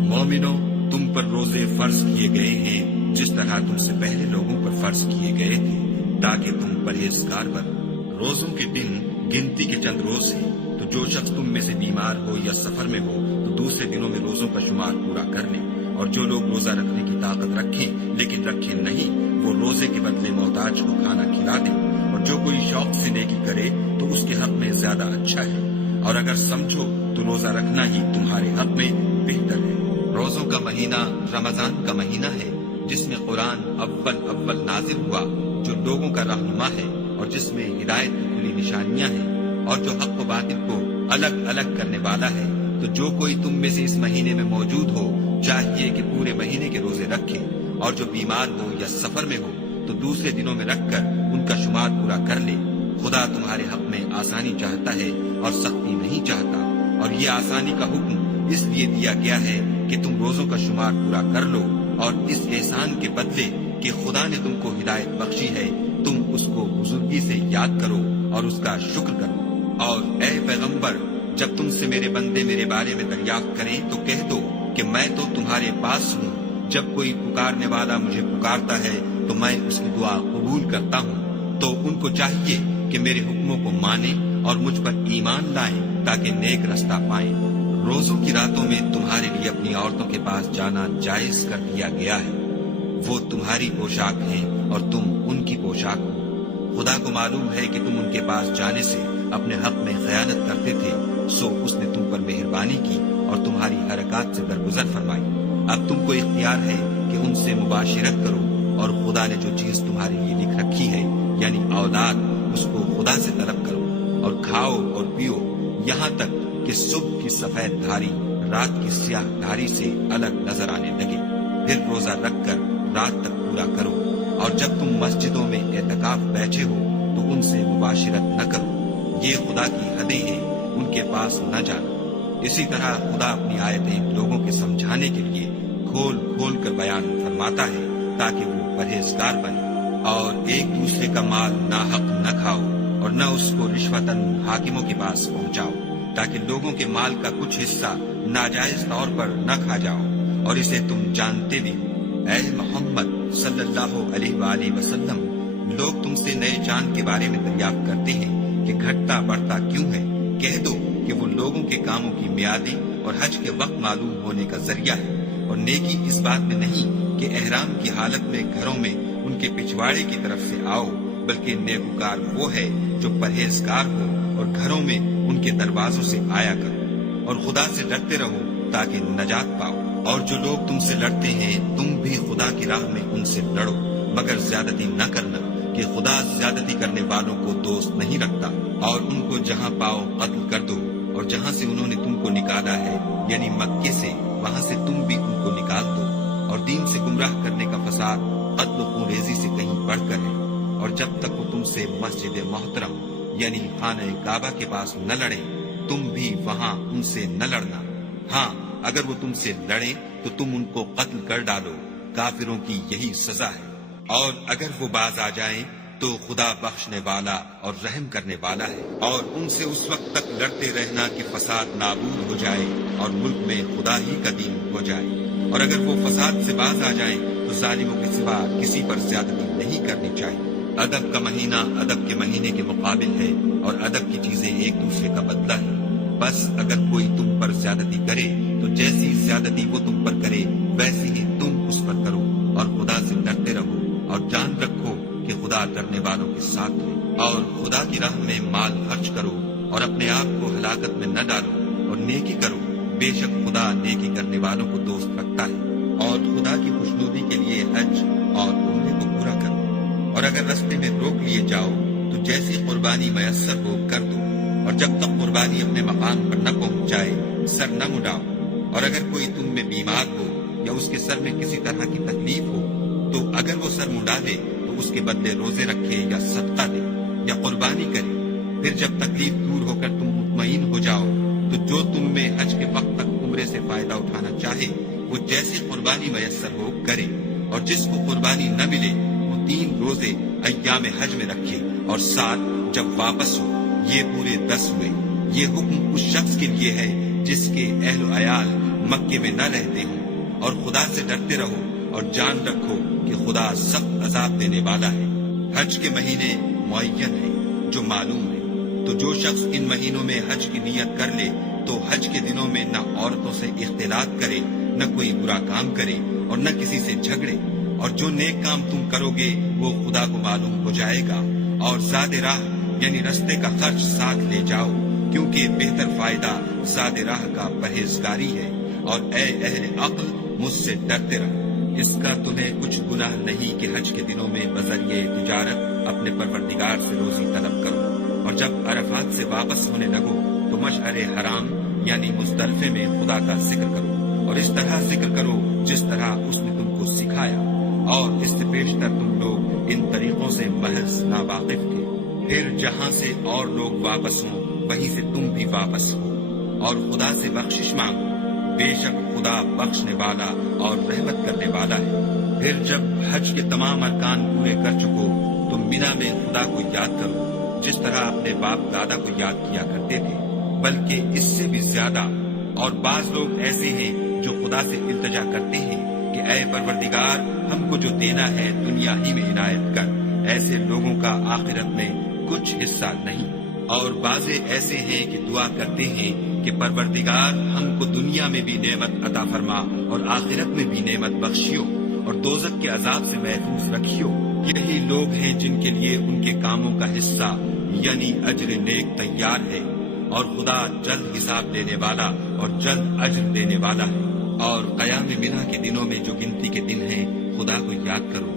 مومنو، تم پر روزے فرض کیے گئے ہیں جس طرح تم سے پہلے لوگوں پر فرض کیے گئے تھے، تاکہ تم پرہیزگار بنو۔ روزوں کے دن گنتی کے چند روز ہیں، تو جو شخص تم میں سے بیمار ہو یا سفر میں ہو تو دوسرے دنوں میں روزوں کا شمار پورا کر لیں۔ اور جو لوگ روزہ رکھنے کی طاقت رکھیں لیکن رکھیں نہیں، وہ روزے کے بدلے محتاج کو کھانا کھلا دیں۔ اور جو کوئی شوق سے نیکی کرے تو اس کے حق میں زیادہ اچھا ہے، اور اگر سمجھو تو روزہ رکھنا ہی تمہارے حق میں بہتر ہے۔ روزوں کا مہینہ رمضان کا مہینہ ہے جس میں قرآن اول نازل ہوا، جو لوگوں کا رہنما ہے اور جس میں ہدایت کی کھلی نشانیاں ہیں، اور جو حق و باطل کو الگ الگ کرنے والا ہے۔ تو جو کوئی تم میں سے اس مہینے میں موجود ہو چاہیے کہ پورے مہینے کے روزے رکھے، اور جو بیمار ہو یا سفر میں ہو تو دوسرے دنوں میں رکھ کر ان کا شمار پورا کر لے۔ خدا تمہارے حق میں آسانی چاہتا ہے اور سختی نہیں چاہتا، اور یہ آسانی کا حکم اس لیے دیا گیا ہے کہ تم روزوں کا شمار پورا کر لو، اور اس احسان کے بدلے کہ خدا نے تم کو ہدایت بخشی ہے تم اس کو بزرگی سے یاد کرو اور اس کا شکر کرو۔ اور اے پیغمبر، جب تم سے میرے بندے میرے بارے میں دریافت کریں تو کہہ دو کہ میں تو تمہارے پاس ہوں۔ جب کوئی پکارنے والا مجھے پکارتا ہے تو میں اس کی دعا قبول کرتا ہوں۔ تو ان کو چاہیے کہ میرے حکموں کو مانیں اور مجھ پر ایمان لائیں تاکہ نیک رستہ پائیں۔ روزوں کی راتوں میں تمہارے لیے اپنی عورتوں کے پاس جانا جائز کر دیا گیا ہے۔ وہ تمہاری پوشاک ہیں اور تم ان کی پوشاک ہو۔ خدا کو معلوم ہے کہ تم ان کے پاس جانے سے اپنے حق میں خیانت کرتے تھے، سو اس نے تم پر مہربانی کی اور تمہاری حرکات سے درگزر فرمائی۔ اب تم کو اختیار ہے کہ ان سے مباشرت کرو، اور خدا نے جو چیز تمہارے لیے لکھ رکھی ہے یعنی اولاد، اس کو خدا سے طلب کرو، اور کھاؤ اور پیو یہاں تک کہ صبح کی سفید دھاری رات کی سیاہ دھاری سے الگ نظر آنے لگے، پھر روزہ رکھ کر رات تک پورا کرو، اور جب تم مسجدوں میں اعتکاف بیٹھے ہو تو ان سے مباشرت نہ کرو، یہ خدا کی حدیں ہیں، ان کے پاس نہ جانا۔ اسی طرح خدا اپنی آیتیں لوگوں کے سمجھانے کے لیے کھول کھول کر بیان فرماتا ہے تاکہ وہ پرہیزگار بنے۔ اور ایک دوسرے کا مال ناحق نہ کھاؤ اور نہ اس کو رشوتاً حاکموں کے پاس پہنچاؤ، تاکہ لوگوں کے مال کا کچھ حصہ ناجائز طور پر نہ کھا جاؤ، اور اسے تم جانتے بھی ہو۔ اے محمد صلی اللہ علیہ وآلہ وسلم، لوگ تم سے نئے چاند کے بارے میں دریافت کرتے ہیں کہ گھٹتا بڑھتا کیوں ہے؟ کہہ دو کہ وہ لوگوں کے کاموں کی میعادیں اور حج کے وقت معلوم ہونے کا ذریعہ ہے، اور نیکی اس بات میں نہیں کہ احرام کی حالت میں گھروں میں ان کے پچھواڑے کی طرف سے آؤ، بلکہ نیکوکار وہ ہے جو پرہیزگار ہو اور گھروں میں ان کے دروازوں سے آیا کرو، اور خدا سے ڈرتے رہو تاکہ نجات پاؤ۔ اور جو لوگ تم سے لڑتے ہیں تم بھی خدا کی راہ میں ان سے لڑو، مگر زیادتی نہ کرنا، کہ خدا زیادتی کرنے والوں کو دوست نہیں رکھتا۔ اور ان کو جہاں پاؤ قتل کر دو، اور جہاں سے انہوں نے تم کو نکالا ہے یعنی مکے سے، وہاں سے تم بھی ان کو نکال دو۔ اور دین سے گمراہ کرنے کا فساد قتل و خون ریزی سے کہیں بڑھ کر ہے۔ اور جب تک وہ تم سے مسجد محترم یعنی خانہ کعبہ کے پاس نہ لڑے، تم بھی وہاں ان سے نہ لڑنا۔ ہاں، اگر وہ تم سے لڑیں تو تم ان کو قتل کر ڈالو، کافروں کی یہی سزا ہے۔ اور اگر وہ باز آ جائیں تو خدا بخشنے والا اور رحم کرنے والا ہے، اور ان سے اس وقت تک لڑتے رہنا کہ فساد نابود ہو جائے اور ملک میں خدا ہی کا دین ہو جائے۔ اور اگر وہ فساد سے باز آ جائیں تو ظالموں کے سوا کسی پر زیادتی نہیں کرنی چاہیے۔ ادب کا مہینہ ادب کے مہینے کے مقابل ہے، اور ادب کی چیزیں ایک دوسرے کا بدلہ ہے۔ بس اگر کوئی تم پر زیادتی کرے تو جیسی زیادتی وہ تم پر کرے ویسی ہی تم اس پر کرو، اور خدا سے ڈرتے رہو، اور جان رکھو کہ خدا ڈرنے والوں کے ساتھ ہے۔ اور خدا کی راہ میں مال خرچ کرو، اور اپنے آپ کو ہلاکت میں نہ ڈالو، اور نیکی کرو، بے شک خدا نیکی کرنے والوں کو دوست رکھتا ہے۔ اور خدا کی خوشنودی کے لیے حج اور عمرے کو پورا کرو۔ اور اگر رستے میں روک لیے جاؤ تو جیسی قربانی میسر ہو کر دو، اور جب تک قربانی اپنے مقام پر نہ پہنچ جائے سر نہ مڈاؤ۔ اور اگر کوئی تم میں بیمار ہو یا اس کے سر میں کسی طرح کی تکلیف ہو تو اگر وہ سر منڈا دے تو اس کے بدلے روزے رکھے یا صدقہ دے یا قربانی کرے۔ پھر جب تکلیف دور ہو کر تم مطمئن ہو جاؤ تو جو تم میں حج کے وقت تک عمرے سے فائدہ اٹھانا چاہے وہ جیسی قربانی میسر ہو کرے، اور جس کو قربانی نہ ملے وہ 3 روزے ایام حج میں رکھے، اور 7 جب واپس ہو۔ یہ پورے 10 ہوئے۔ یہ حکم اس شخص کے لیے ہے جس کے اہل و عیال مکے میں نہ رہتے ہوں۔ اور خدا سے ڈرتے رہو اور جان رکھو کہ خدا سخت عذاب دینے والا ہے۔ حج کے مہینے معین ہیں جو معلوم ہے، تو جو شخص ان مہینوں میں حج کی نیت کر لے تو حج کے دنوں میں نہ عورتوں سے اختلاط کرے، نہ کوئی برا کام کرے، اور نہ کسی سے جھگڑے۔ اور جو نیک کام تم کرو گے وہ خدا کو معلوم ہو جائے گا۔ اور زاد راہ یعنی رستے کا خرچ ساتھ لے جاؤ، کیونکہ بہتر فائدہ زاد راہ کا پرہیزگاری ہے۔ اور اے اہل عقل، مجھ سے ڈرتے رہو۔ اس کا تمہیں کچھ گناہ نہیں کہ حج کے دنوں میں بذریعہ تجارت اپنے پروردگار سے روزی طلب کرو۔ اور جب عرفات سے واپس ہونے لگو تو مشعر حرام یعنی مزدلفے میں خدا کا ذکر کرو، اور اس طرح ذکر کرو جس طرح اس نے تم کو سکھایا، اور اس سے پیشتر تم لوگ ان طریقوں سے محض ناواقف تھے۔ پھر جہاں سے اور لوگ واپس ہوں وہیں سے تم بھی واپس ہو، اور خدا سے بخشش مانگو، بے شک خدا بخشنے والا اور رحمت کرنے والا ہے۔ پھر جب حج کے تمام ارکان پورے کر چکو تو مینا میں خدا کو یاد کرو جس طرح اپنے باپ دادا کو یاد کیا کرتے تھے، بلکہ اس سے بھی زیادہ۔ اور بعض لوگ ایسے ہیں جو خدا سے التجا کرتے ہیں کہ اے پروردگار، ہم کو جو دینا ہے دنیا ہی میں عنایت کر۔ ایسے لوگوں کا آخرت میں کچھ حصہ نہیں۔ اور بعض ایسے ہیں کہ دعا کرتے ہیں کہ پروردگار، ہم کو دنیا میں بھی نعمت عطا فرما اور آخرت میں بھی نعمت بخشیو، اور دوزخ کے عذاب سے محفوظ رکھیو۔ یہی لوگ ہیں جن کے لیے ان کے کاموں کا حصہ یعنی اجر نیک تیار ہے، اور خدا جلد حساب لینے والا اور جلد اجر دینے والا ہے۔ اور قیام منا کے دنوں میں جو گنتی کے دن ہیں خدا کو یاد کرو۔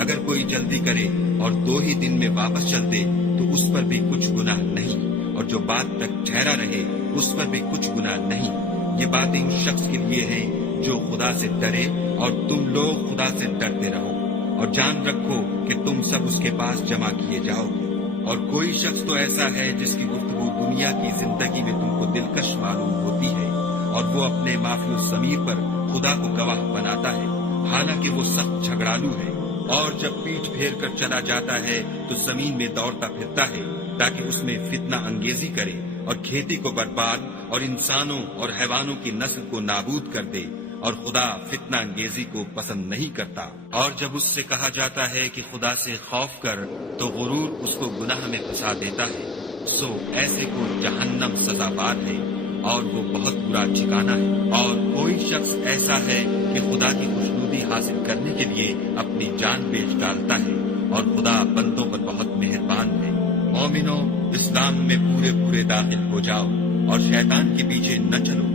اگر کوئی جلدی کرے اور 2 ہی دن میں واپس چل دے تو اس پر بھی کچھ گناہ نہیں، اور جو بات تک ٹھہرا رہے اس پر بھی کچھ گناہ نہیں۔ یہ باتیں اس شخص کے لیے ہیں جو خدا سے ڈرے اور تم لوگ خدا سے ڈرتے رہو اور جان رکھو کہ تم سب اس کے پاس جمع کیے جاؤ گے۔ اور کوئی شخص تو ایسا ہے جس کی گفتگو دنیا کی زندگی میں تم کو دلکش معلوم ہوتی ہے اور وہ اپنے مافی الضمیر پر خدا کو گواہ بناتا ہے، حالانکہ وہ سخت جھگڑالو ہے، اور جب پیٹھ پھیر کر چلا جاتا ہے تو زمین میں دوڑتا پھرتا ہے تاکہ اس میں فتنہ انگیزی کرے اور کھیتی کو برباد اور انسانوں اور حیوانوں کی نسل کو نابود کر دے، اور خدا فتنہ انگیزی کو پسند نہیں کرتا۔ اور جب اس سے کہا جاتا ہے کہ خدا سے خوف کر تو غرور اس کو گناہ میں پھنسا دیتا ہے، سو ایسے کو جہنم سزا بار ہے اور وہ بہت برا ٹھکانہ ہے۔ اور کوئی شخص ایسا ہے کہ خدا کی خوشنودی حاصل کرنے کے لیے اپنی جان بیچ ڈالتا ہے، اور خدا بندوں پر بہت مہربان ہے۔ مومنو، اسلام میں پورے داخل ہو جاؤ اور شیطان کے پیچھے نہ چلو،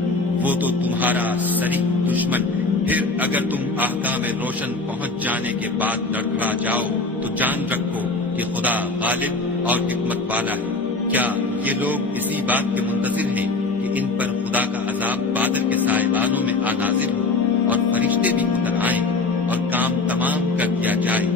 وہ تو تمہارا صریح دشمن ہے۔ پھر اگر تم احکام روشن پہنچ جانے کے بعد لڑکھڑا جاؤ تو جان رکھو کہ خدا غالب اور حکمت والا ہے۔ کیا یہ لوگ اسی بات کے منتظر ہیں کہ ان پر خدا کا عذاب بادل کے سائبانوں میں آ نازل ہو اور فرشتے بھی اتر آئیں اور کام تمام کر دیا جائے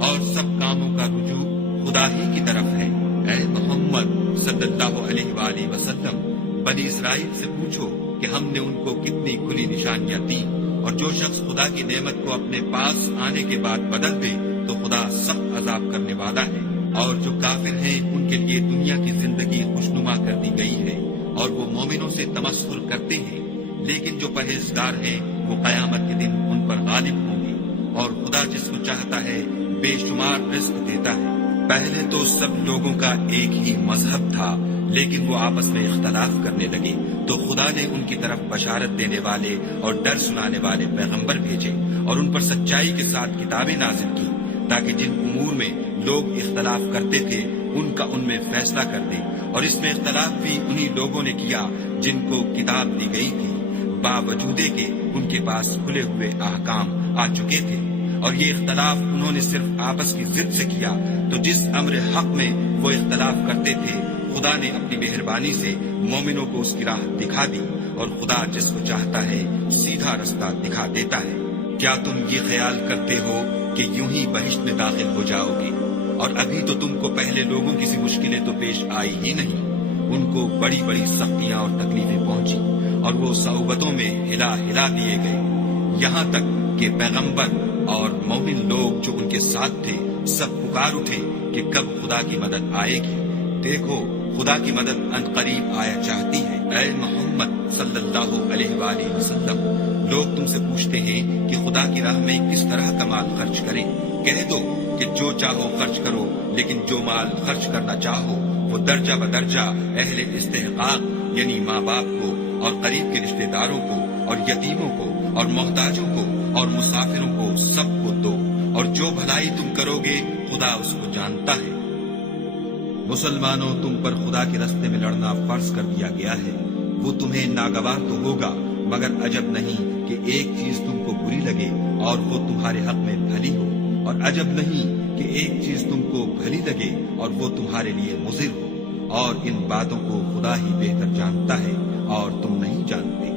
اور سب کاموں کا رجوع خدا ہی کی طرف ہے؟ اے محمد صلی اللہ علیہ وآلہ وسلم، بنی اسرائیل سے پوچھو کہ ہم نے ان کو کتنی کھلی نشانیاں دی، اور جو شخص خدا کی نعمت کو اپنے پاس آنے کے بعد بدل دے تو خدا سخت عذاب کرنے والا ہے۔ اور جو کافر ہیں ان کے لیے دنیا کی زندگی خوشنما کر دی گئی ہے اور وہ مومنوں سے تمسخر کرتے ہیں، لیکن جو پرہیزگار ہیں وہ قیامت کے دن ان پر غالب ہوں گے، اور خدا جس کو چاہتا ہے بے شمار رزق دیتا ہے۔ پہلے تو سب لوگوں کا ایک ہی مذہب تھا، لیکن وہ آپس میں اختلاف کرنے لگے تو خدا نے ان کی طرف بشارت دینے والے اور ڈر سنانے والے پیغمبر بھیجے اور ان پر سچائی کے ساتھ کتابیں نازل کی، تاکہ جن امور میں لوگ اختلاف کرتے تھے ان کا ان میں فیصلہ کر دے۔ اور اس میں اختلاف بھی انہی لوگوں نے کیا جن کو کتاب دی گئی تھی، باوجود کہ ان کے پاس کھلے ہوئے احکام آ چکے تھے، اور یہ اختلاف انہوں نے صرف آپس کی ضد سے کیا۔ تو جس امر حق میں وہ اختلاف کرتے تھے خدا نے اپنی مہربانی سے مومنوں کو اس کی راہ دکھا دی، اور خدا جس کو چاہتا ہے سیدھا رستہ دکھا دیتا ہے۔ کیا تم یہ خیال کرتے ہو کہ یوں ہی بہشت میں داخل ہو جاؤ گے؟ اور ابھی تو تم کو پہلے لوگوں کی سی مشکلیں تو پیش آئی ہی نہیں، ان کو بڑی بڑی سختیاں اور تکلیفیں پہنچی اور وہ صعوبتوں میں ہلا دیے گئے، یہاں تک کہ پیغمبر اور مومن لوگ جو ان کے ساتھ تھے سب پکار اٹھے کہ کب خدا کی مدد آئے گی۔ دیکھو، خدا کی مدد ان قریب آیا چاہتی ہے۔ اے محمد صلی اللہ علیہ وآلہ وسلم، لوگ تم سے پوچھتے ہیں کہ خدا کی راہ میں کس طرح کا مال خرچ کریں۔ کہہ دو کہ جو چاہو خرچ کرو، لیکن جو مال خرچ کرنا چاہو وہ درجہ بدرجہ اہل استحقاق یعنی ماں باپ کو اور قریب کے رشتہ داروں کو اور یتیموں کو اور محتاجوں کو اور مسافروں کو سب کو دو، اور جو بھلائی تم کرو گے خدا اس کو جانتا ہے۔ مسلمانوں، تم پر خدا کے راستے میں لڑنا فرض کر دیا گیا ہے۔ وہ تمہیں ناگوار تو ہوگا، مگر عجب نہیں کہ ایک چیز تم کو بری لگے اور وہ تمہارے حق میں بھلی ہو، اور عجب نہیں کہ ایک چیز تم کو بھلی لگے اور وہ تمہارے لیے مضر ہو، اور ان باتوں کو خدا ہی بہتر جانتا ہے اور تم نہیں جانتے۔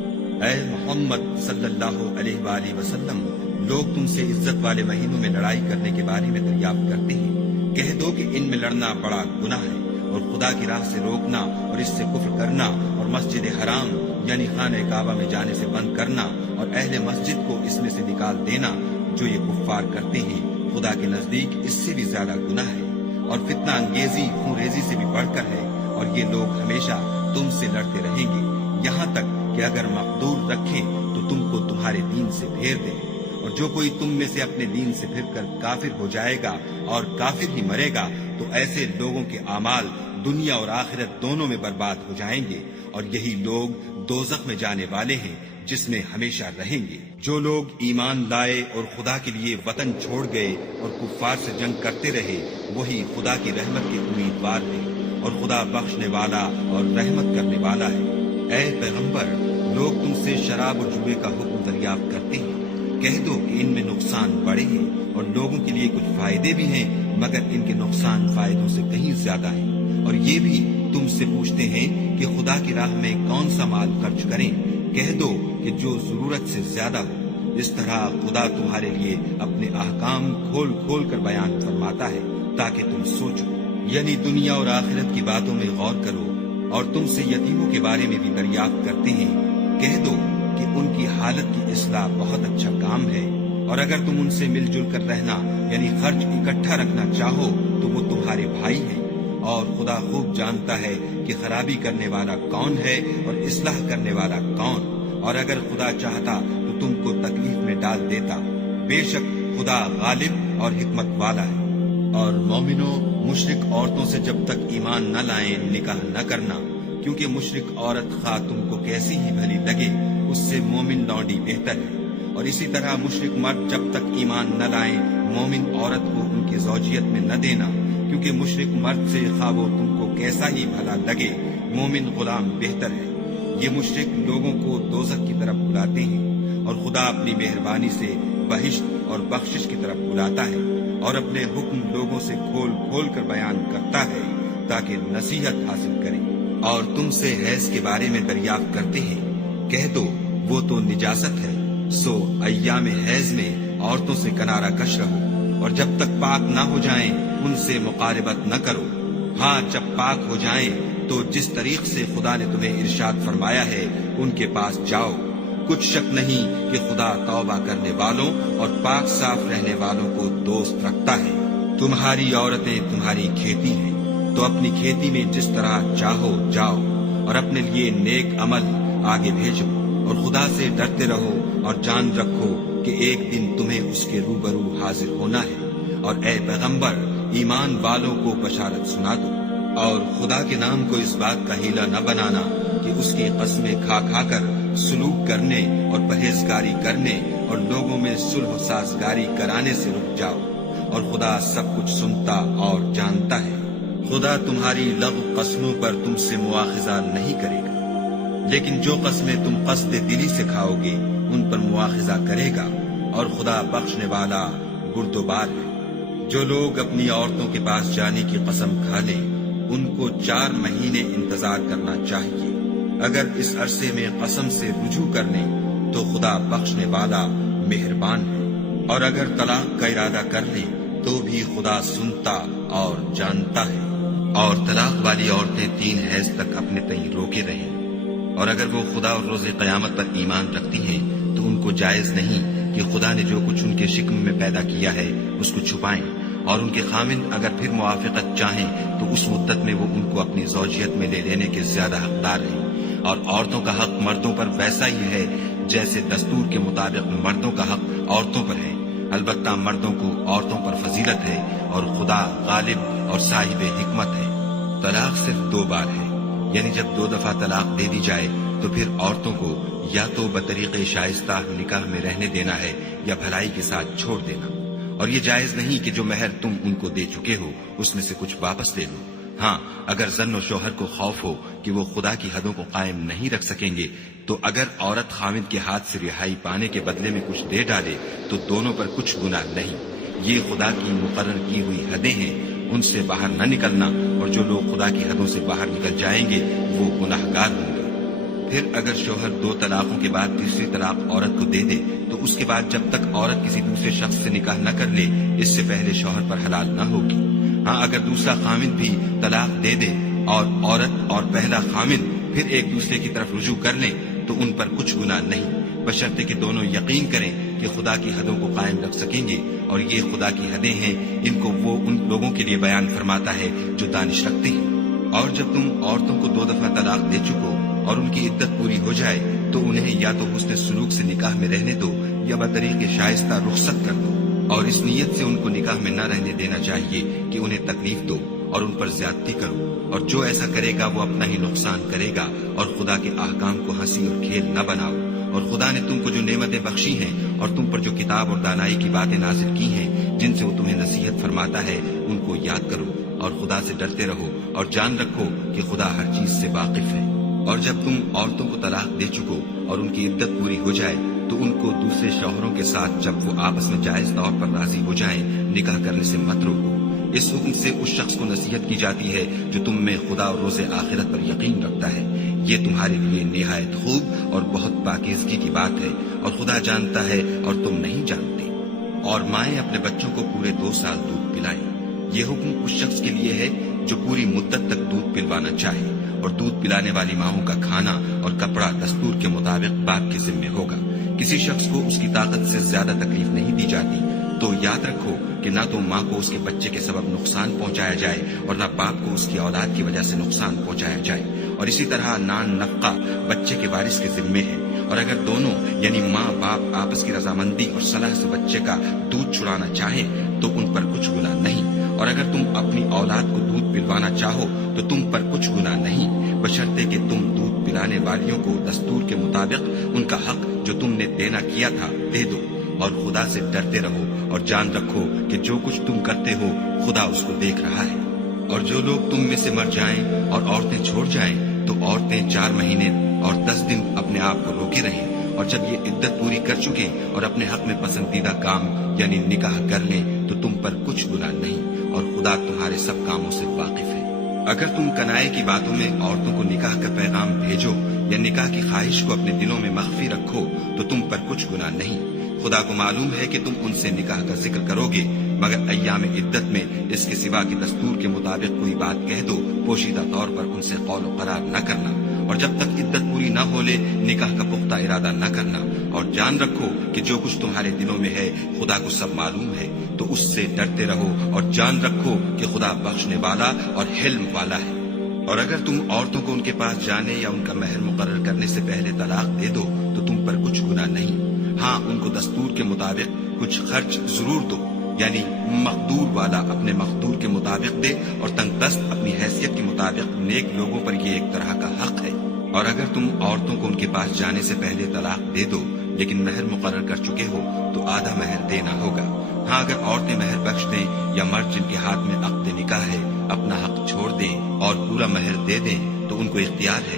اے محمد صلی اللہ علیہ وآلہ وسلم، لوگ تم سے عزت والے مہینوں میں لڑائی کرنے کے بارے میں دریافت کرتے ہیں۔ کہہ دو کہ ان میں لڑنا بڑا گناہ ہے، اور خدا کی راہ سے روکنا اور اس سے کفر کرنا اور مسجد حرام یعنی خانہ کعبہ میں جانے سے بند کرنا اور اہل مسجد کو اس میں سے نکال دینا جو یہ کفار کرتے ہیں، خدا کے نزدیک اس سے بھی زیادہ گناہ ہے، اور فتنہ انگیزی خون ریزی سے بھی بڑھ کر ہے، اور یہ لوگ ہمیشہ تم سے لڑتے رہیں گے یہاں تک کہ اگر مقدور رکھیں تو تم کو تمہارے دین سے پھیر دیں۔ اور جو کوئی تم میں سے اپنے دین سے پھر کر کافر ہو جائے گا اور کافر ہی مرے گا تو ایسے لوگوں کے اعمال دنیا اور آخرت دونوں میں برباد ہو جائیں گے، اور یہی لوگ دوزخ میں جانے والے ہیں جس میں ہمیشہ رہیں گے۔ جو لوگ ایمان لائے اور خدا کے لیے وطن چھوڑ گئے اور کفار سے جنگ کرتے رہے وہی خدا کی رحمت کے امیدوار ہیں، اور خدا بخشنے والا اور رحمت کرنے والا ہے۔ اے پیغمبر، لوگ تم سے شراب اور جوئے کا حکم دریافت کرتے ہیں۔ کہہ دو کہ ان میں نقصان بڑے ہیں اور لوگوں کے لیے کچھ فائدے بھی ہیں، مگر ان کے نقصان فائدوں سے کہیں زیادہ ہیں۔ اور یہ بھی تم سے پوچھتے ہیں کہ خدا کی راہ میں کون سا مال خرچ کریں۔ کہہ دو کہ جو ضرورت سے زیادہ ہو، اس طرح خدا تمہارے لیے اپنے احکام کھول کھول کر بیان فرماتا ہے تاکہ تم سوچو، یعنی دنیا اور آخرت کی باتوں میں غور کرو، اور تم سے یتیموں کے بارے میں بھی دریافت کرتے ہیں، کہہ دو کہ ان کی حالت کی اصلاح بہت اچھا کام ہے، اور اگر تم ان سے مل جل کر رہنا یعنی خرچ اکٹھا رکھنا چاہو تو وہ تمہارے بھائی ہیں، اور خدا خوب جانتا ہے کہ خرابی کرنے والا کون ہے اور اصلاح کرنے والا کون، اور اگر خدا چاہتا تو تم کو تکلیف میں ڈال دیتا، بے شک خدا غالب اور حکمت والا ہے۔ اور مومنوں، مشرک عورتوں سے جب تک ایمان نہ لائیں نکاح نہ کرنا، کیونکہ مشرک عورت خواہ تم کو کیسی ہی بھلی لگے اس سے مومن لونڈی بہتر ہے، اور اسی طرح مشرک مرد جب تک ایمان نہ لائیں مومن عورت کو ان کی زوجیت میں نہ دینا، کیونکہ مشرک مرد سے خواہ وہ تم کو کیسا ہی بھلا لگے مومن غلام بہتر ہے۔ یہ مشرک لوگوں کو دوزخ کی طرف بلاتے ہیں، اور خدا اپنی مہربانی سے بہشت اور بخشش کی طرف بلاتا ہے، اور اپنے حکم لوگوں سے کھول کھول کر بیان کرتا ہے تاکہ نصیحت حاصل کریں۔ اور تم سے حیض کے بارے میں دریافت کرتے ہیں، کہہ دو وہ تو نجاست ہے، سو ایام حیض میں عورتوں سے کنارہ کش رہو، اور جب تک پاک نہ ہو جائیں ان سے مقاربت نہ کرو، ہاں جب پاک ہو جائیں تو جس طریق سے خدا نے تمہیں ارشاد فرمایا ہے ان کے پاس جاؤ، کچھ شک نہیں کہ خدا توبہ کرنے والوں اور پاک صاف رہنے والوں کو دوست رکھتا ہے۔ تمہاری عورتیں تمہاری کھیتی ہیں، تو اپنی کھیتی میں جس طرح چاہو جاؤ، اور اپنے لیے نیک عمل آگے بھیجو، اور خدا سے ڈرتے رہو، اور جان رکھو کہ ایک دن تمہیں اس کے روبرو حاضر ہونا ہے۔ اور اے پیغمبر، ایمان والوں کو بشارت سنا دو، اور خدا کے نام کو اس بات کا ہیلا نہ بنانا کہ اس کی قسمیں کھا کھا کر سلوک کرنے اور پرہیزگاری کرنے اور لوگوں میں صلح و سازگاری کرانے سے رک جاؤ، اور خدا سب کچھ سنتا اور جانتا ہے۔ خدا تمہاری لغو قسموں پر تم سے مواخذہ نہیں کرے گا، لیکن جو قسمیں تم قصد دلی سے کھاؤ گے ان پر مواخذہ کرے گا، اور خدا بخشنے والا بردبار ہے۔ جو لوگ اپنی عورتوں کے پاس جانے کی قسم کھا لیں ان کو 4 مہینے انتظار کرنا چاہیے، اگر اس عرصے میں قسم سے رجوع کر لیں تو خدا بخشنے والا مہربان ہے، اور اگر طلاق کا ارادہ کر لیں تو بھی خدا سنتا اور جانتا ہے۔ اور طلاق والی عورتیں 3 حیض تک اپنے تئیں روکے رہیں، اور اگر وہ خدا اور روز قیامت پر ایمان رکھتی ہیں تو ان کو جائز نہیں کہ خدا نے جو کچھ ان کے شکم میں پیدا کیا ہے اس کو چھپائیں، اور ان کے خامند اگر پھر موافقت چاہیں تو اس مدت میں وہ ان کو اپنی زوجیت میں لے لینے کے زیادہ حقدار ہیں۔ اور عورتوں کا حق مردوں پر ویسا ہی ہے جیسے دستور کے مطابق مردوں کا حق عورتوں پر ہے، البتہ مردوں کو عورتوں پر فضیلت ہے، اور خدا غالب اور صاحب حکمت ہے۔ طلاق صرف 2 بار ہے، یعنی جب 2 دفعہ طلاق دے دی جائے تو پھر عورتوں کو یا تو بطریق شائستہ نکاح میں رہنے دینا ہے یا بھلائی کے ساتھ چھوڑ دینا، اور یہ جائز نہیں کہ جو مہر تم ان کو دے چکے ہو اس میں سے کچھ واپس لے لو۔ ہاں اگر زن و شوہر کو خوف ہو کہ وہ خدا کی حدوں کو قائم نہیں رکھ سکیں گے تو اگر عورت خاوند کے ہاتھ سے رہائی پانے کے بدلے میں کچھ دے ڈالے تو دونوں پر کچھ گناہ نہیں، یہ خدا کی مقرر کی ہوئی حدیں ہیں، ان سے باہر نہ نکلنا، اور جو لوگ خدا کی حدوں سے باہر نکل جائیں گے وہ گناہگار ہوں گے۔ پھر اگر شوہر 2 طلاقوں کے بعد تیسری طلاق عورت کو دے دے تو اس کے بعد جب تک عورت کسی دوسرے شخص سے نکاح نہ کر لے اس سے پہلے شوہر پر حلال نہ ہوگی۔ ہاں اگر دوسرا خامند بھی طلاق دے دے اور عورت اور پہلا خامند پھر ایک دوسرے کی طرف رجوع کر لیں تو ان پر کچھ گناہ نہیں، بشرطے کہ دونوں یقین کریں کہ خدا کی حدوں کو قائم رکھ سکیں گے، اور یہ خدا کی حدیں ہیں، ان کو وہ ان لوگوں کے لیے بیان فرماتا ہے جو دانش رکھتے ہیں۔ اور جب تم عورتوں کو 2 دفعہ طلاق دے چکو اور ان کی عدت پوری ہو جائے تو انہیں یا تو حسن سلوک سے نکاح میں رہنے دو یا بطریق شائستہ رخصت کر دو، اور اس نیت سے ان کو نکاح میں نہ رہنے دینا چاہیے کہ انہیں تکلیف دو اور ان پر زیادتی کرو، اور جو ایسا کرے گا وہ اپنا ہی نقصان کرے گا، اور خدا کے احکام کو ہنسی اور کھیل نہ بناؤ۔ اور خدا نے تم کو جو نعمتیں بخشی ہیں اور تم پر جو کتاب اور دانائی کی باتیں نازل کی ہیں جن سے وہ تمہیں نصیحت فرماتا ہے ان کو یاد کرو، اور خدا سے ڈرتے رہو، اور جان رکھو کہ خدا ہر چیز سے واقف ہے۔ اور جب تم عورتوں کو طلاق دے چکو اور ان کی عدت پوری ہو جائے تو ان کو دوسرے شوہروں کے ساتھ جب وہ آپس میں جائز طور پر راضی ہو جائیں نکاح کرنے سے مت روکو۔ اس حکم سے اس شخص کو نصیحت کی جاتی ہے جو تم میں خدا اور روز آخرت پر یقین رکھتا ہے، یہ تمہارے لیے نہایت خوب اور بہت پاکیزگی کی بات ہے، اور خدا جانتا ہے اور تم نہیں جانتے۔ اور مائیں اپنے بچوں کو پورے 2 سال دودھ پلائیں۔ یہ حکم اس شخص کے لیے ہے جو پوری مدت تک دودھ پلوانا چاہے، اور دودھ پلانے والی ماؤں کا کھانا اور کپڑا دستور کے مطابق باپ کے ذمے ہوگا۔ کسی شخص کو اس کی طاقت سے زیادہ تکلیف نہیں دی جاتی، تو یاد رکھو کہ نہ تو ماں کو اس کے بچے کے سبب نقصان پہنچایا جائے اور نہ باپ کو اس کی اولاد کی وجہ سے نقصان پہنچایا جائے، اور اسی طرح نان نفقہ بچے کے وارث کے ذمے ہے۔ اور اگر دونوں یعنی ماں باپ آپس کی رضامندی اور صلاح سے بچے کا دودھ چھڑانا چاہیں تو ان پر کچھ گناہ نہیں، اور اگر تم اپنی اولاد کو دودھ پلوانا چاہو تو تم پر کچھ گناہ نہیں، بشرطے کہ تم دودھ پلانے والیوں کو دستور کے مطابق ان کا حق جو تم نے دینا کیا تھا دے دو، اور خدا سے ڈرتے رہو اور جان رکھو کہ جو کچھ تم کرتے ہو خدا اس کو دیکھ رہا ہے۔ اور جو لوگ تم میں سے مر جائیں اور عورتیں چھوڑ جائیں تو عورتیں 4 مہینے اور 10 دن اپنے آپ کو روکے رہیں، اور جب یہ عدت پوری کر چکیں اور اپنے حق میں پسندیدہ کام یعنی نکاح کر لیں تو تم پر کچھ گناہ نہیں، اور خدا تمہارے سب کاموں سے واقف ہے۔ اگر تم کنائے کی باتوں میں عورتوں کو نکاح کا پیغام بھیجو یا نکاح کی خواہش کو اپنے دلوں میں مخفی رکھو تو تم پر کچھ گناہ نہیں۔ خدا کو معلوم ہے کہ تم ان سے نکاح کا ذکر کرو گے، مگر ایام عدت میں اس کے سوا کے دستور کے مطابق کوئی بات کہہ دو، پوشیدہ طور پر ان سے قول و قرار نہ کرنا، اور جب تک عدت پوری نہ ہو لے نکاح کا پختہ ارادہ نہ کرنا۔ اور جان رکھو کہ جو کچھ تمہارے دلوں میں ہے خدا کو سب معلوم ہے، تو اس سے ڈرتے رہو اور جان رکھو کہ خدا بخشنے والا اور حلم والا ہے۔ اور اگر تم عورتوں کو ان کے پاس جانے یا ان کا مہر مقرر کرنے سے پہلے طلاق دے دو تو تم پر کچھ گناہ نہیں، ہاں ان کو دستور کے مطابق کچھ خرچ ضرور دو، یعنی مقدور والا اپنے مقدور کے مطابق دے اور تنگ دست اپنی حیثیت کے مطابق۔ نیک لوگوں پر یہ ایک طرح کا حق ہے۔ اور اگر تم عورتوں کو ان کے پاس جانے سے پہلے طلاق دے دو لیکن مہر مقرر کر چکے ہو تو آدھا مہر دینا ہوگا۔ ہاں اگر عورتیں مہر بخش دیں یا مرد جن کے ہاتھ میں عقد نکاح ہے اپنا حق چھوڑ دیں اور پورا مہر دے دیں تو ان کو اختیار ہے۔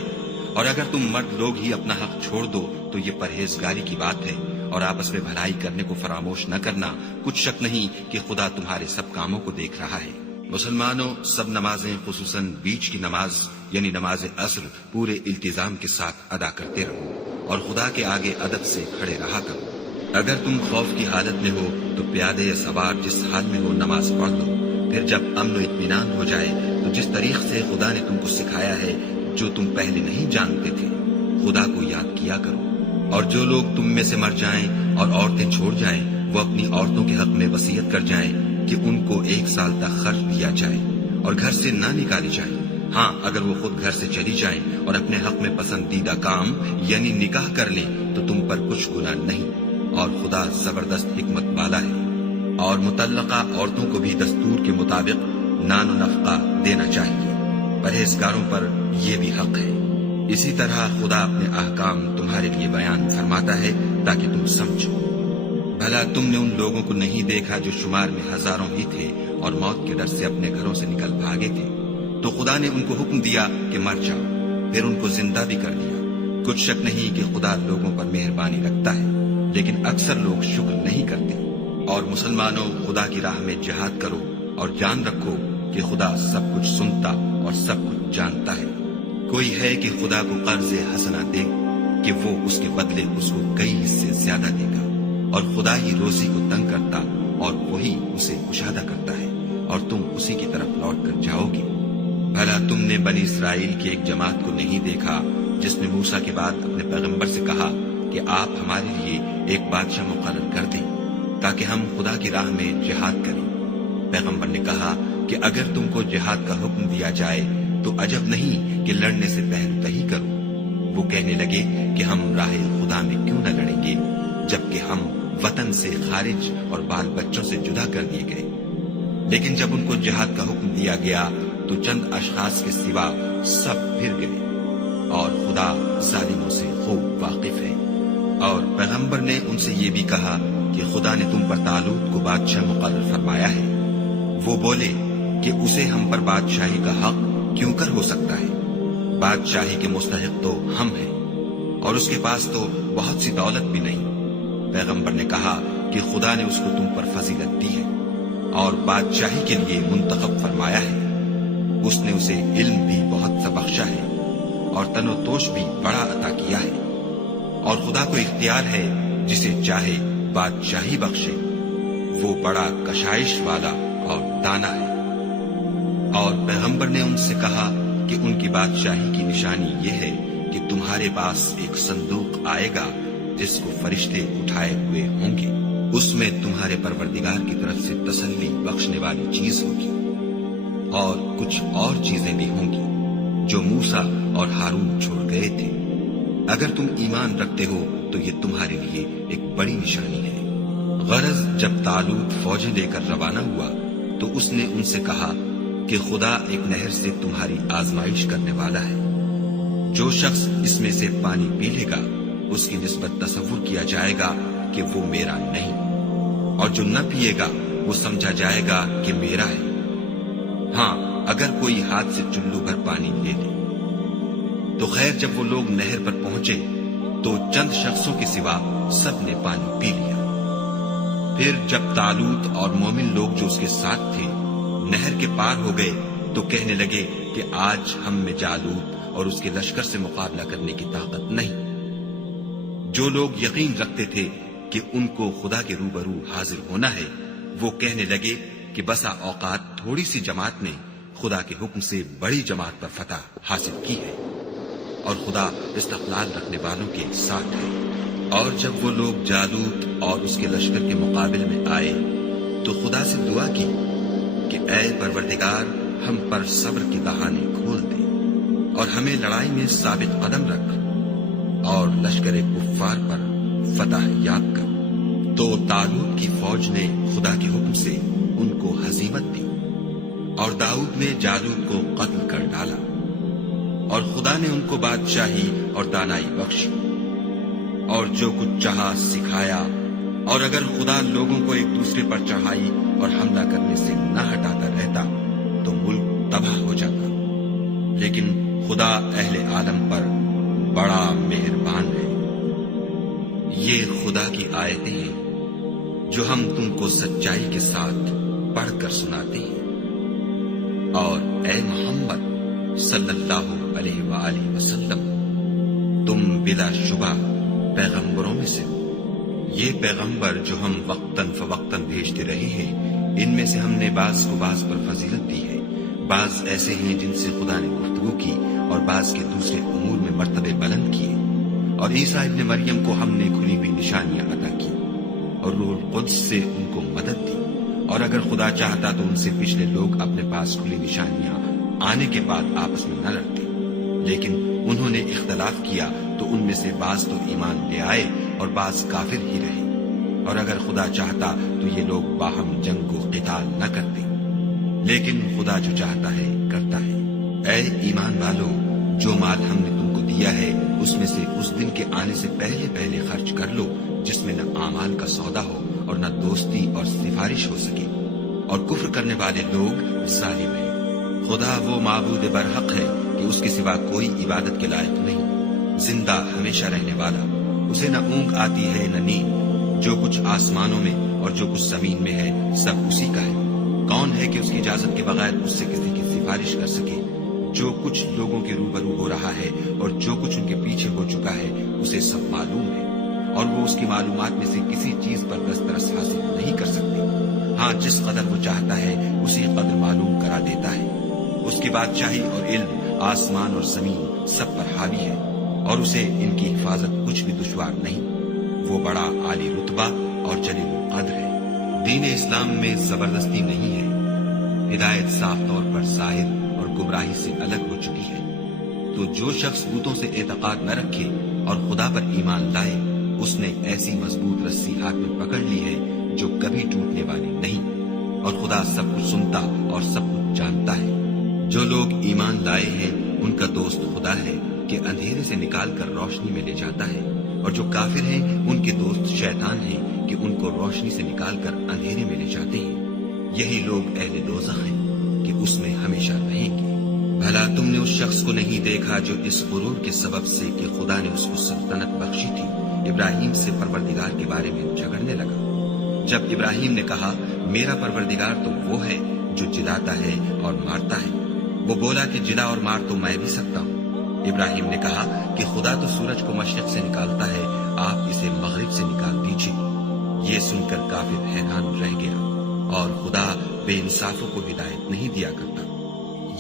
اور اگر تم مرد لوگ ہی اپنا حق چھوڑ دو تو یہ پرہیزگاری کی بات ہے، اور آپس میں بھلائی کرنے کو فراموش نہ کرنا، کچھ شک نہیں کہ خدا تمہارے سب کاموں کو دیکھ رہا ہے۔ مسلمانوں، سب نمازیں خصوصاً بیچ کی نماز یعنی نماز عصر پورے التزام کے ساتھ ادا کرتے رہو، اور خدا کے آگے ادب سے کھڑے رہا کرو۔ اگر تم خوف کی حالت میں ہو تو پیادے یا سوار جس حال میں ہو نماز پڑھ لو، پھر جب امن و اطمینان ہو جائے تو جس طریق سے خدا نے تم کو سکھایا ہے جو تم پہلے نہیں جانتے تھے خدا کو یاد کیا کرو۔ اور جو لوگ تم میں سے مر جائیں اور عورتیں چھوڑ جائیں وہ اپنی عورتوں کے حق میں وصیت کر جائیں کہ ان کو 1 سال تک خرچ دیا جائے اور گھر سے نہ نکالی جائیں، ہاں اگر وہ خود گھر سے چلی جائیں اور اپنے حق میں پسندیدہ کام یعنی نکاح کر لیں تو تم پر کچھ گناہ نہیں، اور خدا زبردست حکمت والا ہے۔ اور مطلقہ عورتوں کو بھی دستور کے مطابق نان و نفقہ دینا چاہیے، پرہیزگاروں پر یہ بھی حق ہے۔ اسی طرح خدا اپنے احکام تمہارے لیے بیان فرماتا ہے تاکہ تم سمجھو۔ بھلا تم نے ان لوگوں کو نہیں دیکھا جو شمار میں ہزاروں ہی تھے اور موت کے ڈر سے اپنے گھروں سے نکل بھاگے تھے، تو خدا نے ان کو حکم دیا کہ مر جاؤ، پھر ان کو زندہ بھی کر دیا۔ کچھ شک نہیں کہ خدا لوگوں پر مہربانی رکھتا ہے، لیکن اکثر لوگ شکر نہیں کرتے۔ اور مسلمانوں، خدا کی راہ میں جہاد کرو اور جان رکھو کہ خدا سب کچھ سنتا اور سب کچھ جانتا ہے۔ کوئی ہے کہ خدا کو قرض حسنہ دے کہ وہ اس کے بدلے اس کو کئی حصے زیادہ دے گا، اور خدا ہی روزی کو تنگ کرتا اور وہی اسے کشادہ کرتا ہے، اور تم اسی کی طرف لوٹ کر جاؤ گے۔ بھلا تم نے بنی اسرائیل کی ایک جماعت کو نہیں دیکھا جس نے موسیٰ کے بعد اپنے پیغمبر سے کہا کہ آپ ہمارے لیے ایک بادشاہ مقرر کر دیں تاکہ ہم خدا کی راہ میں جہاد کریں؟ پیغمبر نے کہا کہ اگر تم کو جہاد کا حکم دیا جائے تو عجب نہیں کہ لڑنے سے پہلو تہی کرو۔ وہ کہنے لگے کہ ہم راہ خدا میں کیوں نہ لڑیں گے جبکہ ہم وطن سے خارج اور بال بچوں سے جدا کر دیے گئے۔ لیکن جب ان کو جہاد کا حکم دیا گیا تو چند اشخاص کے سوا سب پھر گئے، اور خدا ظالموں سے خوب واقف ہے۔ اور پیغمبر نے ان سے یہ بھی کہا کہ خدا نے تم پر طالوت کو بادشاہ مقرر فرمایا ہے۔ وہ بولے کہ اسے ہم پر بادشاہی کا حق کیوں کر ہو سکتا ہے؟ بادشاہی کے مستحق تو ہم ہیں، اور اس کے پاس تو بہت سی دولت بھی نہیں۔ پیغمبر نے کہا کہ خدا نے اس کو تم پر فضیلت دی ہے اور بادشاہی کے لیے منتخب فرمایا ہے، اس نے اسے علم بھی بہت سا بخشا ہے، اور تنوتوش بھی بڑا عطا کیا ہے، اور خدا کو اختیار ہے جسے چاہے بادشاہی بخشے، وہ بڑا کشائش والا اور دانا ہے۔ اور پیغمبر نے ان سے کہا کہ ان کی بادشاہی کی نشانی یہ ہے کہ تمہارے پاس ایک صندوق آئے گا جس کو فرشتے اٹھائے ہوئے ہوں گے، اس میں تمہارے پروردگار کی طرف سے تسلی بخشنے والی چیز ہوگی، اور کچھ اور چیزیں بھی ہوں گی جو موسیٰ اور ہارون چھوڑ گئے تھے۔ اگر تم ایمان رکھتے ہو تو یہ تمہارے لیے ایک بڑی نشانی ہے۔ غرض جب طالوت فوجیں لے کر روانہ ہوا تو اس نے ان سے کہا کہ خدا ایک نہر سے تمہاری آزمائش کرنے والا ہے، جو شخص اس میں سے پانی پی لے گا اس کی نسبت تصور کیا جائے گا کہ وہ میرا نہیں، اور جو نہ پیے گا وہ سمجھا جائے گا کہ میرا ہے۔ ہاں اگر کوئی ہاتھ سے چلو بھر پانی لے لے۔ تو خیر جب وہ لوگ نہر پر پہنچے تو چند شخصوں کے سوا سب نے پانی پی لیا۔ پھر جب طالوت اور مومن لوگ جو اس کے ساتھ تھے نہر کے پار ہو گئے تو کہنے لگے کہ آج ہم میں جالوت اور اس کے لشکر سے مقابلہ کرنے کی طاقت نہیں۔ جو لوگ یقین رکھتے تھے کہ ان کو خدا کے روبرو حاضر ہونا ہے، وہ کہنے لگے کہ بسا اوقات تھوڑی سی جماعت نے خدا کے حکم سے بڑی جماعت پر فتح حاصل کی ہے، اور خدا استقلال رکھنے والوں کے ساتھ ہے۔ اور جب وہ لوگ جالوت اور اس کے لشکر کے مقابل میں آئے تو خدا سے دعا کی کہ اے پروردگار ہم پر صبر کی دہانے کھول دے اور ہمیں لڑائی میں ثابت قدم رکھ اور لشکر کفار پر فتح یاب کر۔ تو طالوت کی فوج نے خدا کے حکم سے ان کو ہزیمت دی، اور داؤد نے جالوت کو قتل کر ڈالا، اور خدا نے ان کو بادشاہی اور دانائی بخشی، اور جو کچھ چاہا سکھایا۔ اور اگر خدا لوگوں کو ایک دوسرے پر چڑھائی اور حملہ کرنے سے نہ ہٹاتا رہتا تو ملک تباہ ہو جاتا، لیکن خدا اہل عالم پر بڑا مہربان ہے۔ یہ خدا کی آیتیں ہیں جو ہم تم کو سچائی کے ساتھ پڑھ کر سناتے ہیں۔ اور اے محمد صلی اللہ علیہ وآلہ وسلم، تم بلا شبہ پیغمبروں میں سے ہو۔ یہ پیغمبر جو ہم وقتاً فوقتاً بھیجتے رہے ہیں، ان میں سے ہم نے بعض کو بعض پر فضیلت دی ہے۔ بعض ایسے ہیں جن سے خدا نے گفتگو کی، اور بعض کے دوسرے امور میں مرتبے بلند کیے۔ اور عیسیٰ ابن مریم کو ہم نے کھلی ہوئی نشانیاں عطا کی، اور روح القدس سے ان کو مدد دی۔ اور اگر خدا چاہتا تو ان سے پچھلے لوگ اپنے پاس کھلی نشانیاں آنے کے بعد آپس میں نہ لڑتے، لیکن انہوں نے اختلاف کیا تو ان میں سے بعض تو ایمان لے آئے اور بعض کافر ہی رہے۔ اور اگر خدا چاہتا تو یہ لوگ باہم جنگ و قتال نہ کرتے، لیکن خدا جو چاہتا ہے کرتا ہے۔ اے ایمان والو، جو مال ہم نے تم کو دیا ہے اس میں سے اس دن کے آنے سے پہلے پہلے خرچ کر لو جس میں نہ اعمال کا سودا ہو اور نہ دوستی اور سفارش ہو سکے، اور کفر کرنے والے لوگ ظالم ہیں۔ خدا وہ معبود برحق ہے کہ اس کے سوا کوئی عبادت کے لائق نہیں، زندہ ہمیشہ رہنے والا، اسے نہ اونگ آتی ہے نہ نیند۔ جو کچھ آسمانوں میں اور جو کچھ زمین میں ہے سب اسی کا ہے۔ کون ہے کہ اس کی اجازت کے بغیر اس سے کسی کی سفارش کر سکے؟ جو کچھ لوگوں کے روبرو ہو رہا ہے اور جو کچھ ان کے پیچھے ہو چکا ہے اسے سب معلوم ہے، اور وہ اس کی معلومات میں سے کسی چیز پر دسترس حاصل نہیں کر سکتے۔ ہاں جس قدر وہ چاہتا ہے اسی قدر معلوم کرا دیتا ہے۔ اس کی بادشاہی اور علم آسمان اور زمین سب پر حاوی ہے، اور اسے ان کی حفاظت کچھ بھی دشوار نہیں۔ وہ بڑا عالی رتبہ اور جلیل القدر ہے۔ دین اسلام میں زبردستی نہیں ہے، ہدایت صاف طور پر ظاہر اور گمراہی سے الگ ہو چکی ہے۔ تو جو شخص بتوں سے اعتقاد نہ رکھے اور خدا پر ایمان لائے، اس نے ایسی مضبوط رسی ہاتھ میں پکڑ لی ہے جو کبھی ٹوٹنے والی نہیں، اور خدا سب کچھ سنتا اور سب کچھ جانتا ہے۔ جو لوگ ایمان لائے ہیں ان کا دوست خدا ہے کہ اندھیرے سے نکال کر روشنی میں لے جاتا ہے، اور جو کافر ہیں ان کے دوست شیطان ہیں کہ ان کو روشنی سے نکال کر اندھیرے میں لے جاتے ہیں۔ یہی لوگ اہل دوزخ ہیں کہ اس میں ہمیشہ رہیں گے۔ بھلا تم نے اس شخص کو نہیں دیکھا جو اس غرور کے سبب سے کہ خدا نے اس کو سلطنت بخشی تھی ابراہیم سے پروردگار کے بارے میں جھگڑنے لگا؟ جب ابراہیم نے کہا میرا پروردگار تو وہ ہے جو جلاتا ہے اور مارتا ہے، وہ بولا کہ جلا اور مار تو میں بھی سکتا ہوں، ابراہیم نے کہا کہ خدا تو سورج کو مشرق سے نکالتا ہے، آپ اسے مغرب سے نکال دیجیے۔ یہ سن کر کافر حیران رہ گیا، اور خدا بے انصافوں کو ہدایت نہیں دیا کرتا۔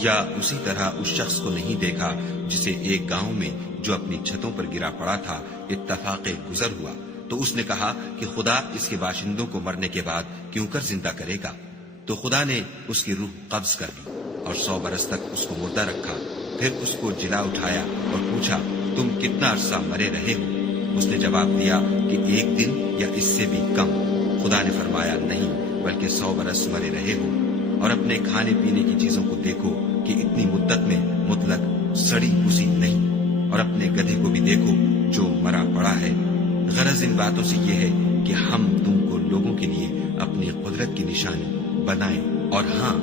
یا اسی طرح اس شخص کو نہیں دیکھا جسے ایک گاؤں میں جو اپنی چھتوں پر گرا پڑا تھا اتفاق گزر ہوا، تو اس نے کہا کہ خدا اس کے باشندوں کو مرنے کے بعد کیوں کر زندہ کرے گا؟ تو خدا نے اس کی روح قبض کر لی اور 100 برس تک اس کو مردہ رکھا۔ پھر اس کو جلا اٹھایا اور پوچھا، تم کتنا عرصہ مرے رہے ہو؟ اس نے جواب دیا کہ 1 دن یا اس سے بھی کم۔ خدا نے فرمایا، نہیں بلکہ 100 برس مرے رہے ہو، اور اپنے کھانے پینے کی چیزوں کو دیکھو کہ اتنی مدت میں مطلق سڑی پوسی نہیں، اور اپنے گدھے کو بھی دیکھو جو مرا پڑا ہے۔ غرض ان باتوں سے یہ ہے کہ ہم تم کو لوگوں کے لیے اپنی قدرت کی نشانی بنائیں، اور ہاں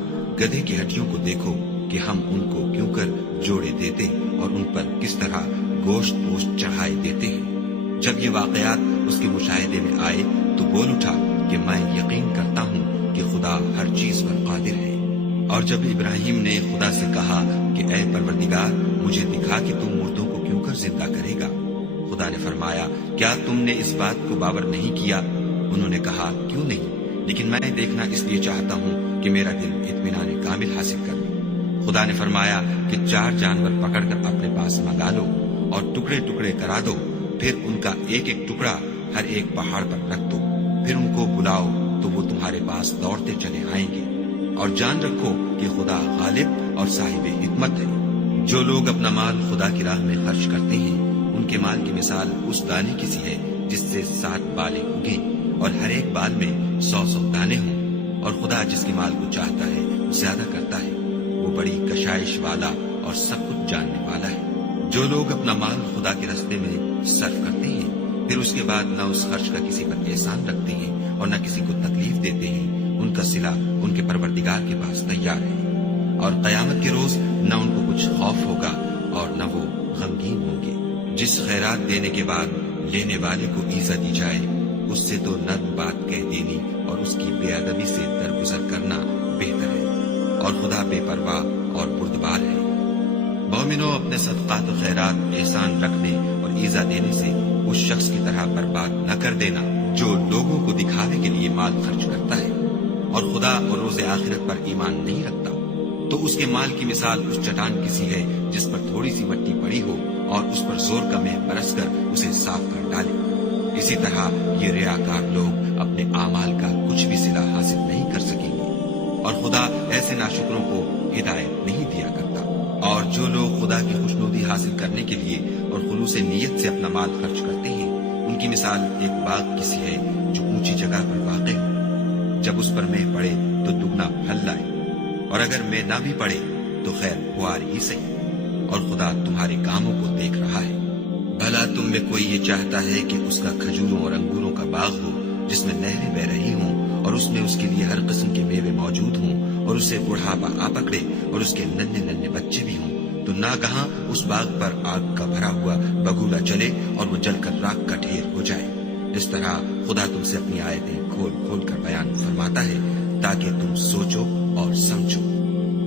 گدھے کی ہڈیوں کو دیکھو کہ ہم ان کو کیوں کر جوڑے دیتے اور ان پر کس طرح گوشت پوشت چڑھائے دیتے ہیں۔ جب یہ واقعات اس کے مشاہدے میں آئے تو بول اٹھا کہ میں یقین کرتا ہوں کہ خدا ہر چیز پر قادر ہے۔ اور جب ابراہیم نے خدا سے کہا کہ اے پروردگار، مجھے دکھا کہ تم مردوں کو کیوں کر زندہ کرے گا، خدا نے فرمایا، کیا تم نے اس بات کو باور نہیں کیا؟ انہوں نے کہا، کیوں نہیں، لیکن میں دیکھنا اس لیے چاہتا ہوں کہ میرا دل اطمینان کامل حاصل کر لے۔ خدا نے فرمایا کہ 4 جانور پکڑ کر اپنے پاس منگا لو اور ٹکڑے ٹکڑے کرا دو، پھر ان کا ایک ایک ٹکڑا ہر ایک پہاڑ پر رکھ دو، پھر ان کو بلاؤ تو وہ تمہارے پاس دوڑتے چلے آئیں گے، اور جان رکھو کہ خدا غالب اور صاحب حکمت ہے۔ جو لوگ اپنا مال خدا کی راہ میں خرچ کرتے ہیں، ان کے مال کی مثال اس دانے کی سی ہے جس سے 7 بالیں اگیں اور ہر ایک بال میں 100 دانے ہوں، اور خدا جس کے مال کو چاہتا ہے زیادہ کرتا ہے، وہ بڑی کشائش والا اور سب کچھ جاننے والا ہے۔ جو لوگ اپنا مال خدا کے راستے میں صرف کرتے ہیں، پھر اس کے بعد نہ اس خرچ کا کسی پر احسان رکھتے ہیں اور نہ کسی کو تکلیف دیتے ہیں، ان کا صلہ ان کے پروردگار کے پاس تیار ہے، اور قیامت کے روز نہ ان کو کچھ خوف ہوگا اور نہ وہ غمگین ہوں گے۔ جس خیرات دینے کے بعد لینے والے کو ایزا دی جائے، اس سے تو نرم بات کہہ دینی اور اس کی بے ادبی سے درگزر کرنا بہتر ہے، اور خدا بے پرواہ اور بردبار ہے۔ مومنوں، اپنے صدقات و خیرات احسان رکھنے اور ایزا دینے سے اس شخص کی طرح برباد نہ کر دینا جو لوگوں کو دکھاوے کے لیے مال خرچ کرتا ہے اور خدا اور روز آخرت پر ایمان نہیں رکھتا، تو اس کے مال کی مثال اس چٹان کی سی ہے جس پر تھوڑی سی مٹی پڑی ہو اور اس پر زور کا مہ برس کر اسے صاف کر ڈالے۔ اسی طرح یہ ریاکار لوگ اپنے اعمال کا کچھ بھی صلہ حاصل نہیں کر سکیں گے، اور خدا ایسے ناشکروں کو ہدایت نہیں دیا کرتا۔ اور جو لوگ خدا کی خوشنودی حاصل کرنے کے لیے اور خلوص نیت سے اپنا مال خرچ کرتے ہیں، ان کی مثال ایک باغ کی سی ہے جو اونچی جگہ پر واقع ہو، جب اس پر مہ پڑے تو دگنا پھل لائے، اور اگر مہ نہ بھی پڑے تو خیر بہار ہی صحیح، اور خدا تمہارے کاموں کو دیکھ رہا ہے۔ بھلا تم میں کوئی یہ چاہتا ہے کہ اس کا کھجوروں اور انگوروں کا باغ ہو جس میں نہریں بہ رہی ہوں اور اس میں اس کے لیے ہر قسم کے میوے موجود ہوں، اور اسے بڑھاپا آ پکڑے اور اس کے ننھے ننھے بچے بھی ہوں، تو ناگہاں اس باغ پر آگ کا بھرا ہوا بگولا چلے اور وہ جل کر راکھ کا ڈھیر ہو جائے؟ اس طرح خدا تم سے اپنی آیتیں کھول کھول کر بیان فرماتا ہے تاکہ تم سوچو اور سمجھو۔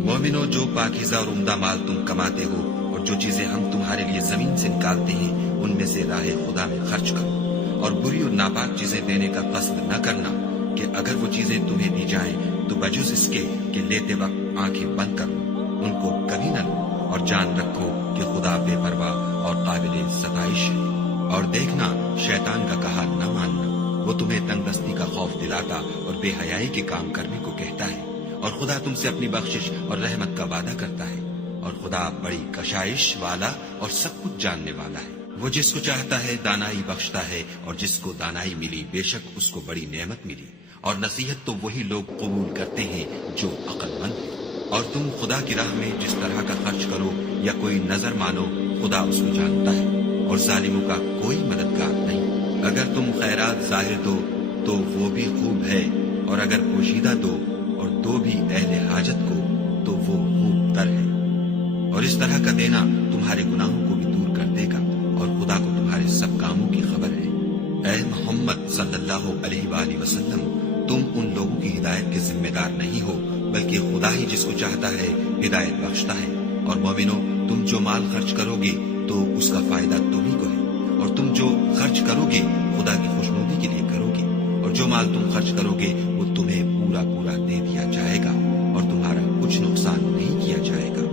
مومنوں، جو پاکیزہ اور عمدہ مال تم کماتے ہو اور جو چیزیں ہم تمہارے لیے زمین سے نکالتے ہیں، ان میں سے راہ خدا میں خرچ کرو، اور بری اور ناپاک چیزیں دینے کا قصد نہ کرنا کہ اگر وہ چیزیں تمہیں دی جائیں تو بجز اس کے کہ لیتے وقت آنکھیں بند کرو، ان کو کبھی نہ لو، اور جان رکھو کہ خدا بے پرواہ اور قابل ستائش ہے۔ اور دیکھنا، شیطان کا کہا نہ ماننا، وہ تمہیں تنگ دستی کا خوف دلاتا اور بے حیائی کے کام کرنے کو کہتا ہے، اور خدا تم سے اپنی بخشش اور رحمت کا وعدہ کرتا ہے، اور خدا بڑی کشائش والا اور سب کچھ جاننے والا ہے۔ وہ جس کو چاہتا ہے دانائی بخشتا ہے، اور جس کو دانائی ملی بے شک اس کو بڑی نعمت ملی، اور نصیحت تو وہی لوگ قبول کرتے ہیں جو عقل مند ہیں۔ اور تم خدا کی راہ میں جس طرح کا خرچ کرو یا کوئی نظر مانو، خدا اس کو جانتا ہے، اور ظالموں کا کوئی مددگار نہیں۔ اگر تم خیرات ظاہر دو تو وہ بھی خوب ہے، اور اگر پوشیدہ دو اور دو بھی اہل حاجت کو تو وہ خوب تر ہے، اور اس طرح کا دینا تمہارے گناہوں کو بھی دور کر دے گا، اور خدا کو تمہارے سب کاموں کی خبر ہے۔ اے محمد صلی اللہ علیہ وآلہ وسلم، تم ان لوگوں کی ہدایت کے ذمہ دار نہیں ہو، بلکہ خدا ہی جس کو چاہتا ہے ہدایت بخشتا ہے، اور مومنو تم جو مال خرچ کرو گے تو اس کا فائدہ تمہیں کو ہے، اور تم جو خرچ کرو گے خدا کی خوشنودی کے لیے کرو گے، اور جو مال تم خرچ کرو گے وہ تمہیں پورا پورا دے دیا جائے گا اور تمہارا کچھ نقصان نہیں کیا جائے گا۔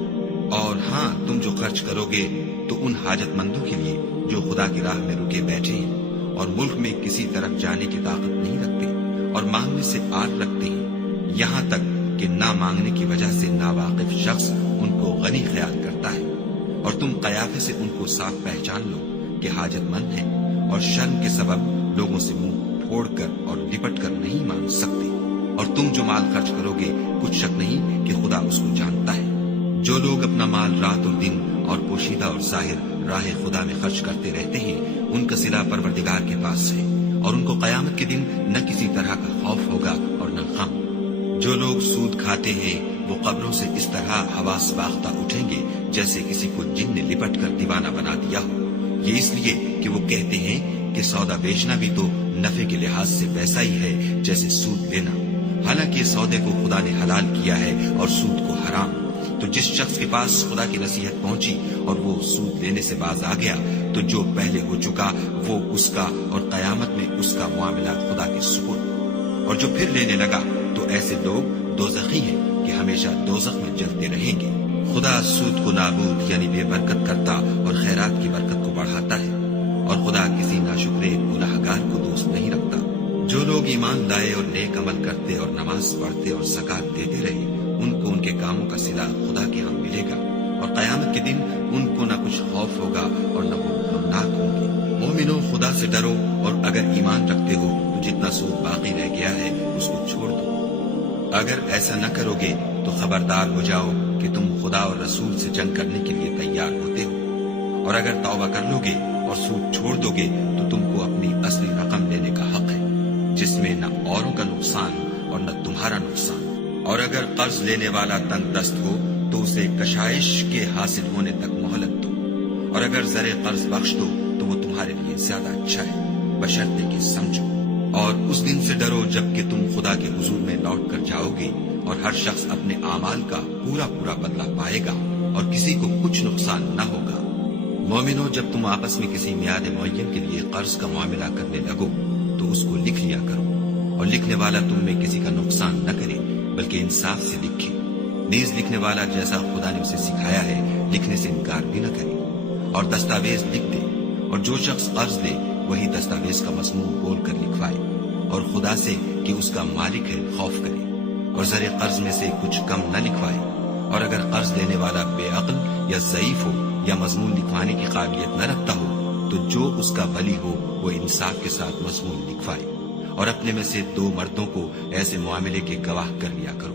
اور ہاں تم جو خرچ کرو گے تو ان حاجت مندوں کے لیے جو خدا کی راہ میں رکے بیٹھے ہیں اور ملک میں کسی طرف جانے کی طاقت نہیں رکھتے اور مانگنے سے آر رکھتے ہیں، یہاں تک کہ نہ مانگنے کی وجہ سے ناواقف شخص ان کو غنی خیال کرتا ہے، اور تم قیافے سے ان کو صاف پہچان لو کہ حاجت مند ہیں اور شرم کے سبب لوگوں سے منہ پھوڑ کر اور لپٹ کر نہیں مانگ سکتے۔ اور تم جو مال خرچ کرو گے کچھ شک نہیں کہ خدا اس کو جانتا ہے۔ جو لوگ اپنا مال رات اور دن اور پوشیدہ اور ظاہر راہ خدا میں خرچ کرتے رہتے ہیں ان کا صلہ پروردگار کے پاس ہے، اور ان کو قیامت کے دن نہ کسی طرح کا خوف ہوگا اور نہ غم۔ جو لوگ سود کھاتے ہیں وہ قبروں سے اس طرح حواس باختہ اٹھیں گے جیسے کسی کو جن نے لپٹ کر دیوانہ بنا دیا ہو، یہ اس لیے کہ وہ کہتے ہیں کہ سودا بیچنا بھی تو نفع کے لحاظ سے ویسا ہی ہے جیسے سود لینا، حالانکہ سودے کو خدا نے حلال کیا ہے اور سود کو حرام۔ تو جس شخص کے پاس خدا کی نصیحت پہنچی اور وہ سود لینے سے باز آ گیا تو جو پہلے ہو چکا وہ اس کا اور قیامت میں اس کا معاملہ خدا کے سپرد۔ اور جو پھر لینے لگا تو ایسے لوگ دوزخی ہیں کہ ہمیشہ دوزخ میں جلتے رہیں گے۔ خدا سود کو نابود یعنی بے برکت کرتا اور خیرات کی برکت کو بڑھاتا ہے، اور خدا کسی ناشکرے گناہگار کو دوست نہیں رکھتا۔ جو لوگ ایمان لائے اور نیک عمل کرتے اور نماز پڑھتے اور زکات دیتے رہے ان کو ان کے کاموں کا صلہ خدا کے ہاں ملے گا، اور قیامت کے دن ان کو نہ کچھ خوف ہوگا اور نہ وہ غمناک ہوں گے۔ مومنو خدا سے ڈرو، اور اگر ایمان رکھتے ہو تو جتنا سود باقی رہ گیا ہے اس کو چھوڑ دو۔ اگر ایسا نہ کرو گے تو خبردار ہو جاؤ کہ تم خدا اور رسول سے جنگ کرنے کے لیے تیار ہوتے ہو، اور اگر توبہ کر لو گے اور سود چھوڑ دو گے تو تم کو اپنی اصلی رقم لینے کا حق ہے، جس میں نہ اوروں کا نقصان اور نہ تمہارا نقصان۔ اور اگر قرض لینے والا تنگ دست ہو تو اسے کشائش کے حاصل ہونے تک مہلت دو، اور اگر زر قرض بخش دو تو وہ تمہارے لیے زیادہ اچھا ہے، بشرطے کہ سمجھو۔ اور اس دن سے ڈرو جب کہ تم خدا کے حضور میں لوٹ کر جاؤ گے، اور ہر شخص اپنے اعمال کا پورا پورا بدلہ پائے گا اور کسی کو کچھ نقصان نہ ہوگا۔ مومنو جب تم آپس میں کسی میعاد معین کے لیے قرض کا معاملہ کرنے لگو تو اس کو لکھ لیا کرو، اور لکھنے والا تم میں کسی کا نقصان نہ کرے بلکہ انصاف سے لکھے۔ نیز لکھنے والا جیسا خدا نے اسے سکھایا ہے لکھنے سے انکار بھی نہ کرے، اور دستاویز لکھ دے، اور جو شخص قرض دے وہی دستاویز کا مضمون بول کر لکھوائے، اور خدا سے کہ اس کا مالک ہے خوف کرے، اور زر قرض میں سے کچھ کم نہ لکھوائے۔ اور اگر قرض دینے والا بے عقل یا ضعیف ہو یا مضمون لکھوانے کی قابلیت نہ رکھتا ہو تو جو اس کا ولی ہو وہ انصاف کے ساتھ مضمون لکھوائے، اور اپنے میں سے 2 مردوں کو ایسے معاملے کے گواہ کر لیا کرو،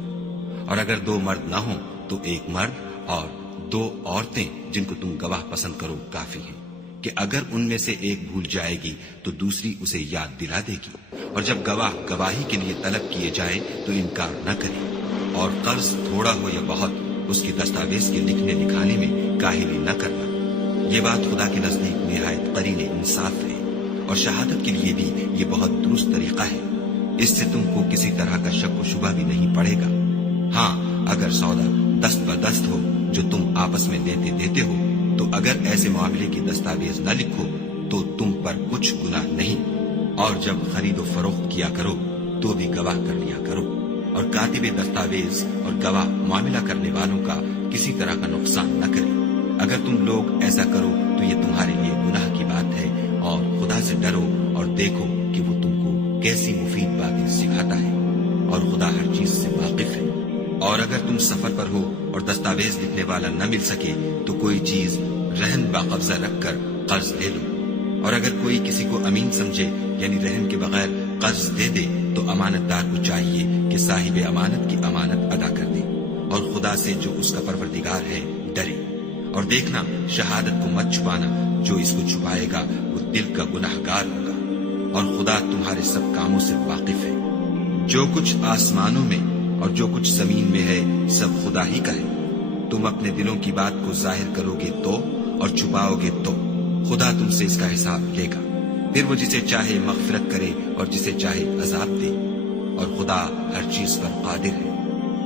اور اگر 2 مرد نہ ہوں تو 1 مرد اور 2 عورتیں جن کو تم گواہ پسند کرو کافی ہیں، کہ اگر ان میں سے ایک بھول جائے گی تو دوسری اسے یاد دلا دے گی۔ اور جب گواہ گواہی کے لیے طلب کیے جائیں تو انکار نہ کرے، اور قرض تھوڑا ہو یا بہت اس کی دستاویز کے لکھنے لکھانے میں کاہلی نہ کرنا۔ یہ بات خدا کے نزدیک نہایت قرین انصاف ہے، اور شہادت کے لیے بھی یہ بہت درست طریقہ ہے، اس سے تم کو کسی طرح کا شک و شبہ بھی نہیں پڑے گا۔ ہاں اگر سودا دست بدست ہو جو تم آپس میں لیتے دیتے ہو تو اگر ایسے معاملے کی دستاویز نہ لکھو تو تم پر کچھ گناہ نہیں، اور جب خرید و فروخت کیا کرو تو بھی گواہ کر لیا کرو، اور کاتب دستاویز اور گواہ معاملہ کرنے والوں کا کسی طرح کا نقصان نہ کرے۔ اگر تم لوگ ایسا کرو تو یہ تمہارے لیے گناہ کی بات ہے، اور خدا سے ڈرو اور دیکھو کہ وہ تم کو کیسی مفید باتیں سکھاتا ہے، اور خدا ہر چیز سے واقف ہے۔ اور اگر تم سفر پر ہو اور دستاویز لکھنے والا نہ مل سکے تو کوئی چیز رہن باقبضہ رکھ کر قرض لے لو، اور اگر کوئی کسی کو امین سمجھے یعنی رہن کے بغیر قرض دے دے تو امانت دار کو چاہیے کہ صاحب امانت کی امانت ادا کر دے، اور خدا سے جو اس کا پروردگار ہے ڈرے۔ اور دیکھنا شہادت کو مت چھپانا، جو اس کو چھپائے گا وہ دل کا گناہگار ہوگا، اور خدا تمہارے سب کاموں سے واقف ہے۔ جو کچھ آسمانوں میں اور جو کچھ زمین میں ہے سب خدا ہی کا ہے۔ تم اپنے دلوں کی بات کو ظاہر کرو گے تو اور چھپاؤ گے تو خدا تم سے اس کا حساب لے گا، پھر وہ جسے چاہے مغفرت کرے اور جسے چاہے عذاب دے، اور خدا ہر چیز پر قادر ہے۔